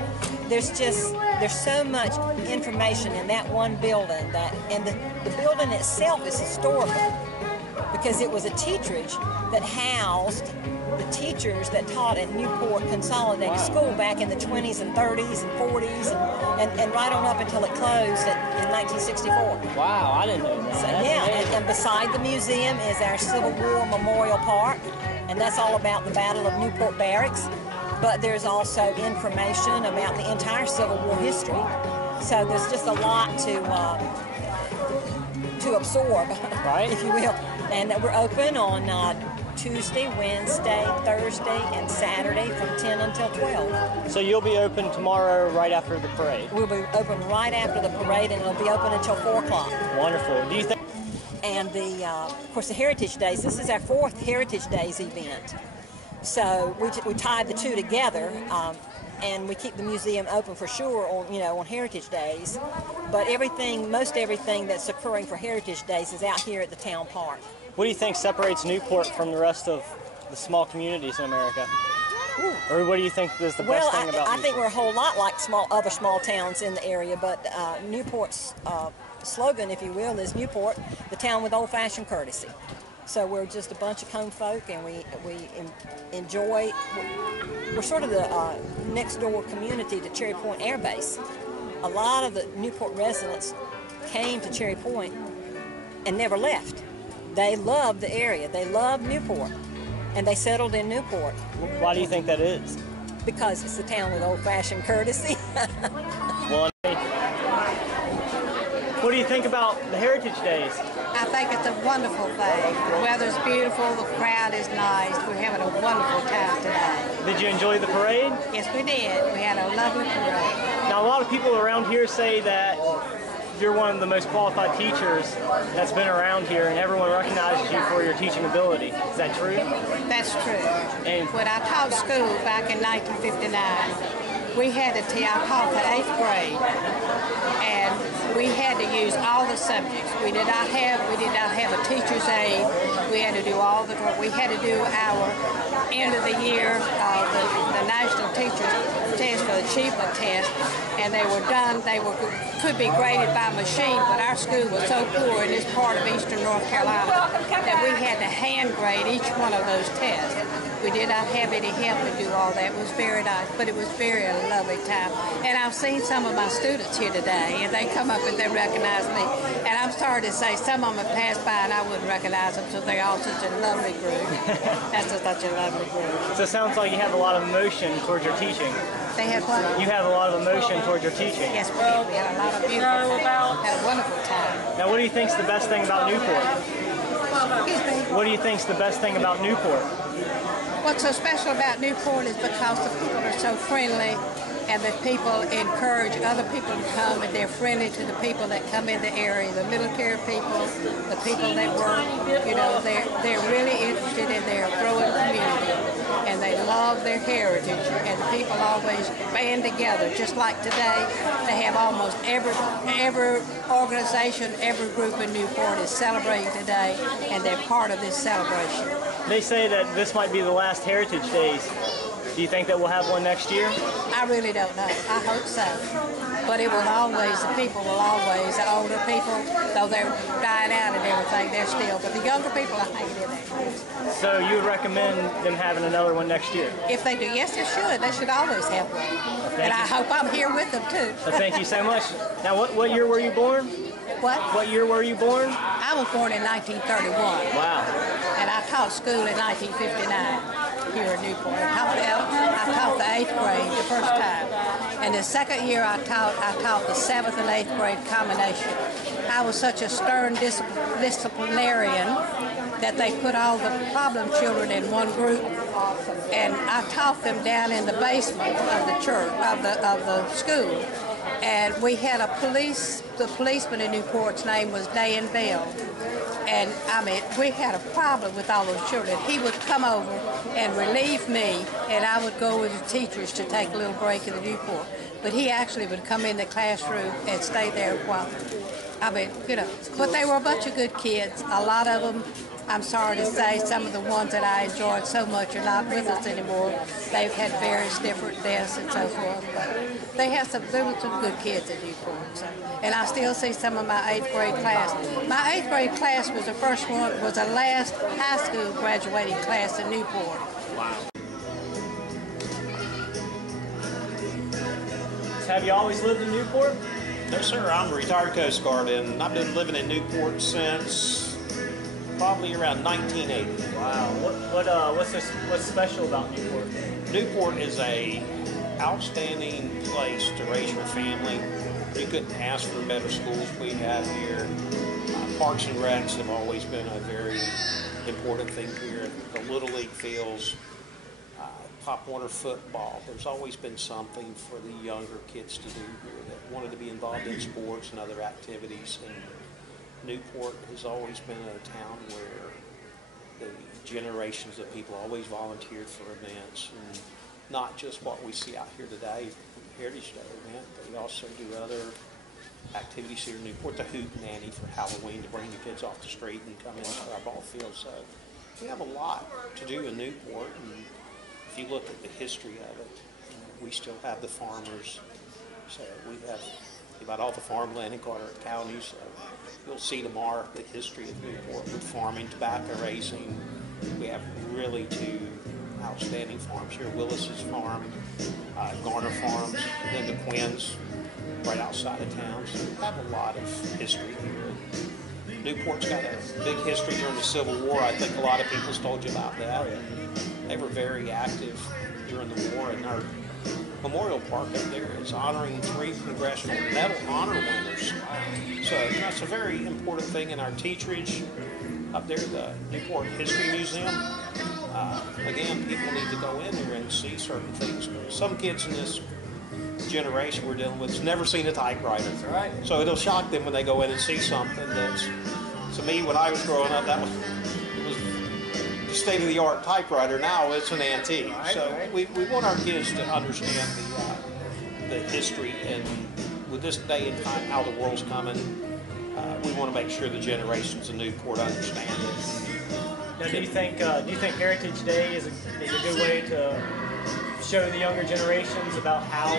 There's so much information in that one building, and the building itself is historical because it was a teacherage that housed the teachers that taught at Newport Consolidated School back in the 20s and 30s and 40s and right on up until it closed in 1964. Wow, I didn't know that. So, and beside the museum is our Civil War Memorial Park, and that's all about the Battle of Newport Barracks. But there's also information about the entire Civil War history. So there's just a lot to absorb, right, if you will. And we're open on Tuesday, Wednesday, Thursday, and Saturday from 10 until 12. So you'll be open tomorrow right after the parade? We'll be open right after the parade, and it'll be open until 4 o'clock. Wonderful. Do you think? And of course, the Heritage Days, this is our 4th Heritage Days event. So we tied the two together, and we keep the museum open for sure on Heritage Days. But most everything that's occurring for Heritage Days is out here at the town park. What do you think separates Newport from the rest of the small communities in America? Ooh. Or what do you think is the best thing about Newport? I think we're a whole lot like other small towns in the area, but Newport's slogan, if you will, is Newport, the town with old-fashioned courtesy. So we're just a bunch of home folk, and we enjoy. We're sort of the next-door community to Cherry Point Air Base. A lot of the Newport residents came to Cherry Point and never left. They loved the area. They loved Newport, and they settled in Newport. Why do you think that is? Because it's a town with old-fashioned courtesy. Well, what do you think about the Heritage Days? I think it's a wonderful thing. The weather's beautiful, the crowd is nice. We're having a wonderful time today. Did you enjoy the parade? Yes, we did. We had a lovely parade. Now, a lot of people around here say that you're one of the most qualified teachers that's been around here, and everyone recognizes you for your teaching ability. Is that true? That's true. And when I taught school back in 1959, we had to I taught the 8th grade, and we had to use all the subjects. We did not have a teacher's aide. We had to do all the work. We had to do our end of the year, the national teachers test for the achievement test, and they were done. Could be graded by machine, but our school was so poor in this part of eastern North Carolina that we had to hand grade each one of those tests. We did not have any help to do all that. It was very nice, but it was very a lovely time. And I've seen some of my students here today, and they come up and they recognize me. And I'm sorry to say, some of them have passed by and I wouldn't recognize them, so they're all such a lovely group. That's just such a lovely group. So it sounds like you have a lot of emotion towards your teaching. They have what? You have a lot of emotion towards your teaching. Yes, we did. We had a lot of beautiful things. Had a wonderful time. Now, what do you think's the best thing about Newport? Excuse me? What do you think's the best thing about Newport? What's so special about Newport is because the people are so friendly, and the people encourage other people to come, and they're friendly to the people that come in the area, the military people, the people that work. You know, they're really interested in their growing community, and they love their heritage, and people always band together. Just like today, they have almost every organization, every group in Newport is celebrating today, and they're part of this celebration. They say that this might be the last Heritage Days. Do you think that we'll have one next year? I really don't know. I hope so. But it will always, the people will always, the older people, though they're dying out and everything, they're still, but the younger people are hanging in there. So you would recommend them having another one next year? If they do, yes, they should. They should always have one. And I hope I'm here with them, too. Well, thank you so much. Now, what year were you born? What? What year were you born? I was born in 1931. Wow. And I taught school in 1959 here in Newport. I taught the 8th grade the first time. And the second year I taught the 7th and 8th grade combination. I was such a stern disciplinarian that they put all the problem children in one group, and I taught them down in the basement of the church, of the school. And we had the policeman in Newport's name was Dan Bell. And I mean, we had a problem with all those children. He would come over and relieve me, and I would go with the teachers to take a little break in the Newport. But he actually would come in the classroom and stay there while, I mean, you know. But they were a bunch of good kids. A lot of them, I'm sorry to say, some of the ones that I enjoyed so much are not with us anymore. They've had various different deaths and so forth. But there were some good kids at Newport. So. And I still see some of my 8th grade class. My 8th grade class was the first one, was the last high school graduating class in Newport. Wow. So have you always lived in Newport? No, sir. I'm a retired Coast Guard, and I've been living in Newport since probably around 1980. Wow. What's special about Newport? Newport is a outstanding place to raise your family. You couldn't ask for better schools we have here. Parks and Recs have always been a very important thing here. The Little League fields, top water football. There's always been something for the younger kids to do here that wanted to be involved in sports and other activities. And Newport has always been a town where the generations of people always volunteered for events, and not just what we see out here today, Heritage Day event, but we also do other activities here in Newport, the Hoot Nanny for Halloween, to bring the kids off the street and come into our ball field. So we have a lot to do in Newport, and if you look at the history of it, we still have the farmers. So we have about all the farmland in Carteret County. So you'll see tomorrow the history of Newport with farming, tobacco raising. We have really two outstanding farms here. Willis's farm, Garner Farms, and then the Quinns right outside of town. So we have a lot of history here. Newport's got a big history during the Civil War. I think a lot of people's told you about that. They were very active during the war, and our memorial park up there is honoring 3 Congressional Medal honor winners. So that's a very important thing in our teacherage. Up there, the Newport History Museum. Again, people need to go in there and see certain things. Some kids in this generation we're dealing with has never seen a typewriter. Right. So it'll shock them when they go in and see something that's, to me, when I was growing up, it was the state-of-the-art typewriter. Now it's an antique. Right, so we want our kids to understand the history, and with this day and time, how the world's coming, we want to make sure the generations of Newport understand it. Now, do you think Heritage Day is a good way to show the younger generations about how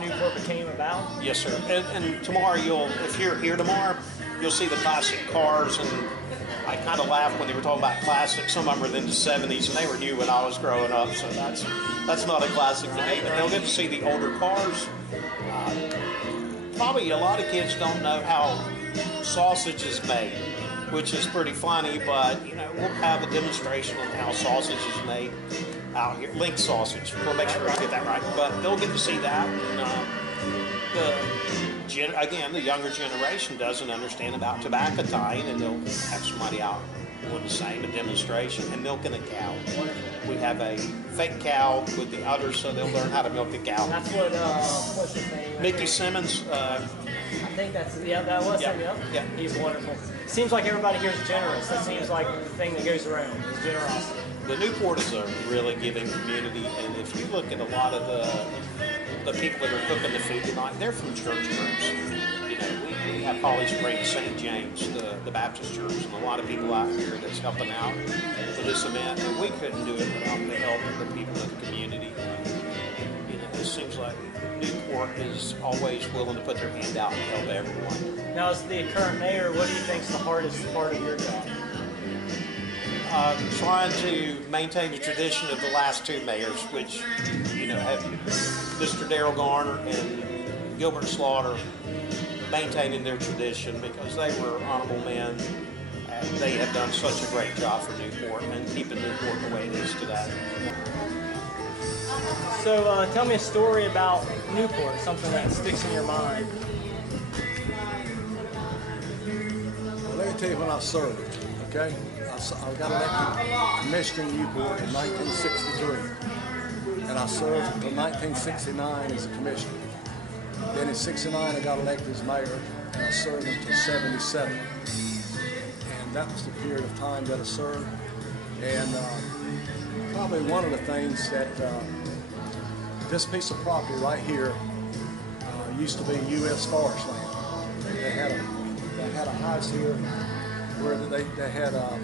Newport became about? Yes, sir. And tomorrow, if you're here tomorrow, you'll see the classic cars, and I kind of laughed when they were talking about classics. Some of them were in the 70s, and they were new when I was growing up, so that's not a classic to me. But they'll get to see the older cars. Probably a lot of kids don't know how sausage is made, which is pretty funny, but we'll have a demonstration on how sausage is made out here. Link sausage. We'll make sure I get that right. But they'll get to see that. And, again, the younger generation doesn't understand about tobacco tying, and they'll have somebody out doing the same, a demonstration, and milking a cow. We have a fake cow with the udders, so they'll learn how to milk a cow. That's what, what's his name? Mickey Simmons. I think that was him, yeah. He's wonderful. Seems like everybody here is generous. That seems like the thing that goes around, is generosity. The Newport is a really giving community, and if you look at a lot of the people that are cooking the food tonight, they're from church groups. We have Holly Springs, St. James, the Baptist Church, and a lot of people out here that's helping out with this event, and we couldn't do it without the help of the people of the community. It seems like Newport is always willing to put their hand out and help everyone. Now, as the current mayor, what do you think is the hardest part of your job? Trying to maintain the tradition of the last two mayors, which, have Mr. Darrell Garner and Gilbert Slaughter maintaining their tradition, because they were honorable men, and they have done such a great job for Newport and keeping Newport the way it is today. So tell me a story about Newport, something that sticks in your mind. Well, let me tell you when I served, okay? I got elected commissioner in Newport in 1963, and I served until 1969 as a commissioner. Then in 69 I got elected as mayor, and I served until 77. And that was the period of time that I served. And probably one of the things that this piece of property right here used to be U.S. forest land. They had a house here where they had a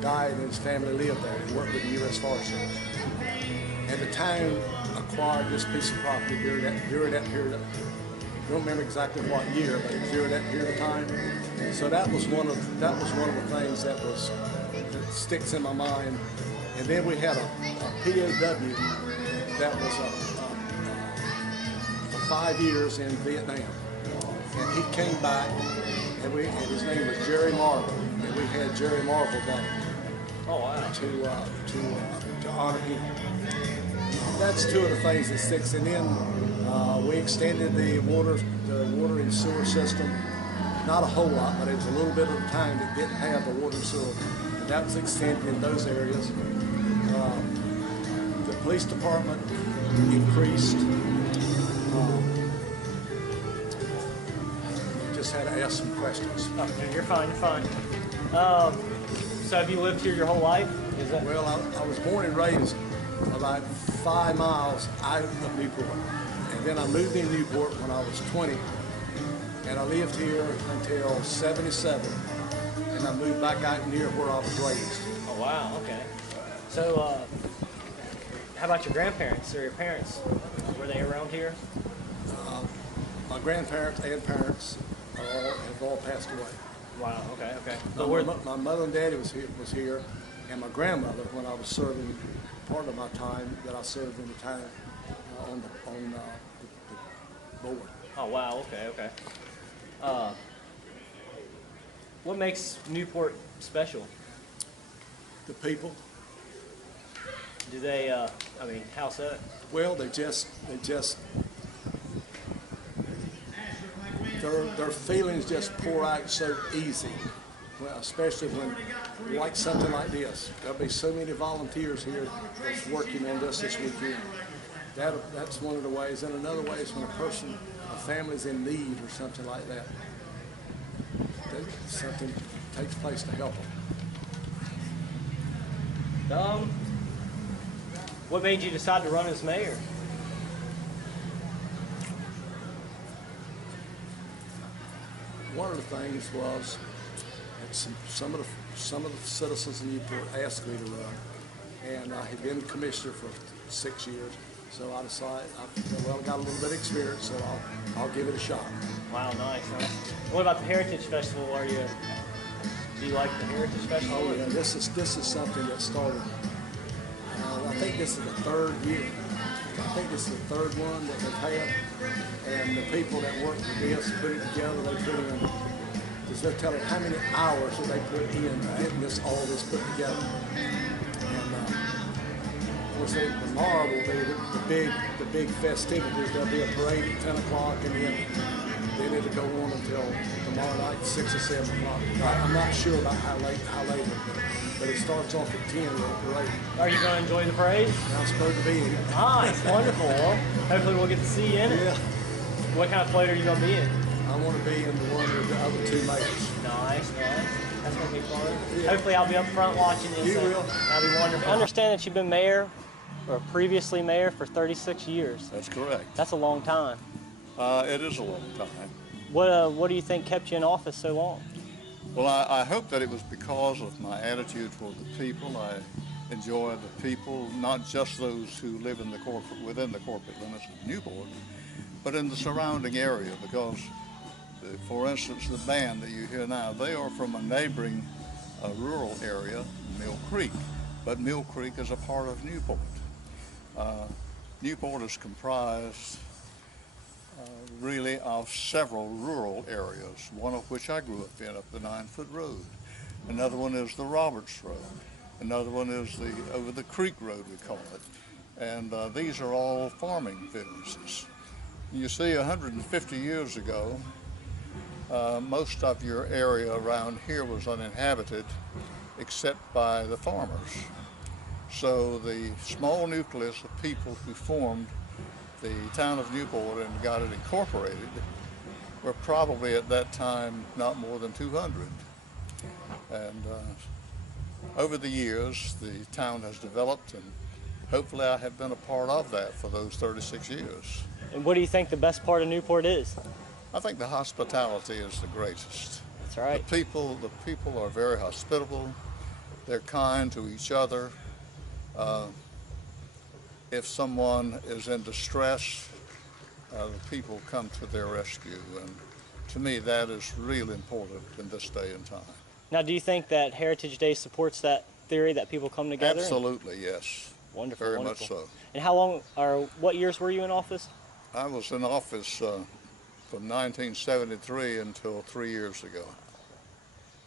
guy and his family lived there and worked with the U.S. Forest Service. And the town acquired this piece of property during that period. I don't remember exactly what year, but it was during that period of time. So that was one of the things that sticks in my mind. And then we had a POW that was for 5 years in Vietnam, and he came back, and his name was Jerry Marble, and we had Jerry Marble down. Oh wow! To honor him. That's two of the things that sticks. And then we extended the water and sewer system. Not a whole lot, but it was a little bit of the time that didn't have the water and sewer. And that was extended in those areas. The police department increased. Just had to ask some questions. Oh, you're fine. You're fine. So have you lived here your whole life? Well, I was born and raised about 5 miles out of Newport. And then I moved in Newport when I was 20. And I lived here until 77. And I moved back out near where I was raised. Oh, wow, okay. So, how about your grandparents or your parents? Were they around here? My grandparents and parents have all passed away. Wow, okay. My mother and daddy was here, and my grandmother, when I was serving part of my time that I served in the town on the board. Oh wow, okay. What makes Newport special? The people. Do they? How so? Well, they just. Their feelings just pour out so easy, well, especially when, like something like this. There'll be so many volunteers here that's working on this weekend. That's one of the ways. And another way is when a family's in need or something like that, something takes place to help them. What made you decide to run as mayor? one of the things was that some of the citizens in Newport asked me to run, and I had been commissioner for 6 years. So I decided, I got a little bit of experience, so I'll give it a shot. Wow, nice. What about the Heritage Festival? Do you like the Heritage Festival? Oh yeah, this is something that started. I think this is the third year. I think this is the third one that they've had, and the people that work with this put it together. They put in, because they're telling how many hours that they put in getting all this put together. And of course, tomorrow will be the big festivities. There'll be a parade at 10 o'clock, and then it'll go on until tomorrow night, 6 or 7 o'clock. I'm not sure about how late it'll be, but it starts off at 10 with a parade. Are you going to enjoy the parade? I'm supposed to be in it. Nice, wonderful. Well, hopefully we'll get to see you in it. Yeah. What kind of float are you going to be in? I want to be in the one with the other two mayors. Nice. That's going to be fun. Yeah. Hopefully I'll be up front watching you. You will. That'll be wonderful. I understand that you've been mayor, or previously mayor, for 36 years. That's correct. That's a long time. It is a long time. What do you think kept you in office so long? Well, I hope that it was because of my attitude toward the people. I enjoy the people, not just those who live in within the corporate limits of Newport, but in the surrounding area, because, for instance, the band that you hear now, they are from a neighboring rural area, Mill Creek, but Mill Creek is a part of Newport. Newport is comprised really of several rural areas, one of which I grew up in, up the 9-foot road. Another one is the Roberts Road. Another one is the over the creek road, we call it. And these are all farming villages. You see, 150 years ago, most of your area around here was uninhabited except by the farmers. So the small nucleus of people who formed the town of Newport and got it incorporated were probably at that time not more than 200. And over the years, the town has developed, and hopefully I have been a part of that for those 36 years. And what do you think the best part of Newport is? I think the hospitality is the greatest. That's right. The people are very hospitable. They're kind to each other. If someone is in distress, the people come to their rescue, and to me that is really important in this day and time. Now, do you think that Heritage Day supports that theory that people come together? Absolutely, yes. Wonderful, very wonderful. much so. And how long, or what years were you in office? I was in office from 1973 until 3 years ago.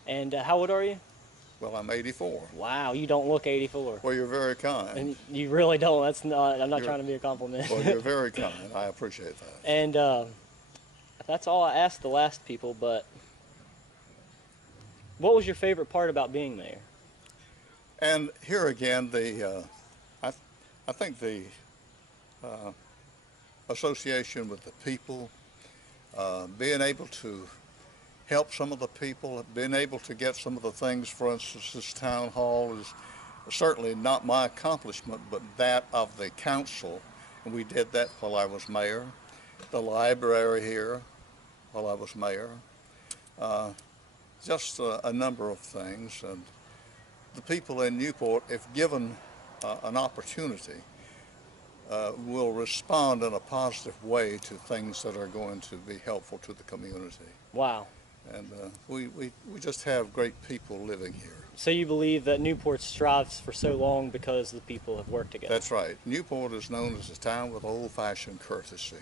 And how old are you? Well, I'm 84. Wow, you don't look 84. Well, you're very kind. And you really don't. That's not. I'm not trying to be a compliment. Well, you're very kind. I appreciate that. And that's all I asked the last people. But what was your favorite part about being mayor? And here again, I think the association with the people, being able to help some of the people, being able to get some of the things, for instance, this town hall is certainly not my accomplishment, but that of the council, and we did that while I was mayor. The library here while I was mayor. Just a number of things, and the people in Newport, if given an opportunity, will respond in a positive way to things that are going to be helpful to the community. Wow. And we just have great people living here. So you believe that Newport strives for so long because the people have worked together? That's right. Newport is known as a town with old-fashioned courtesy.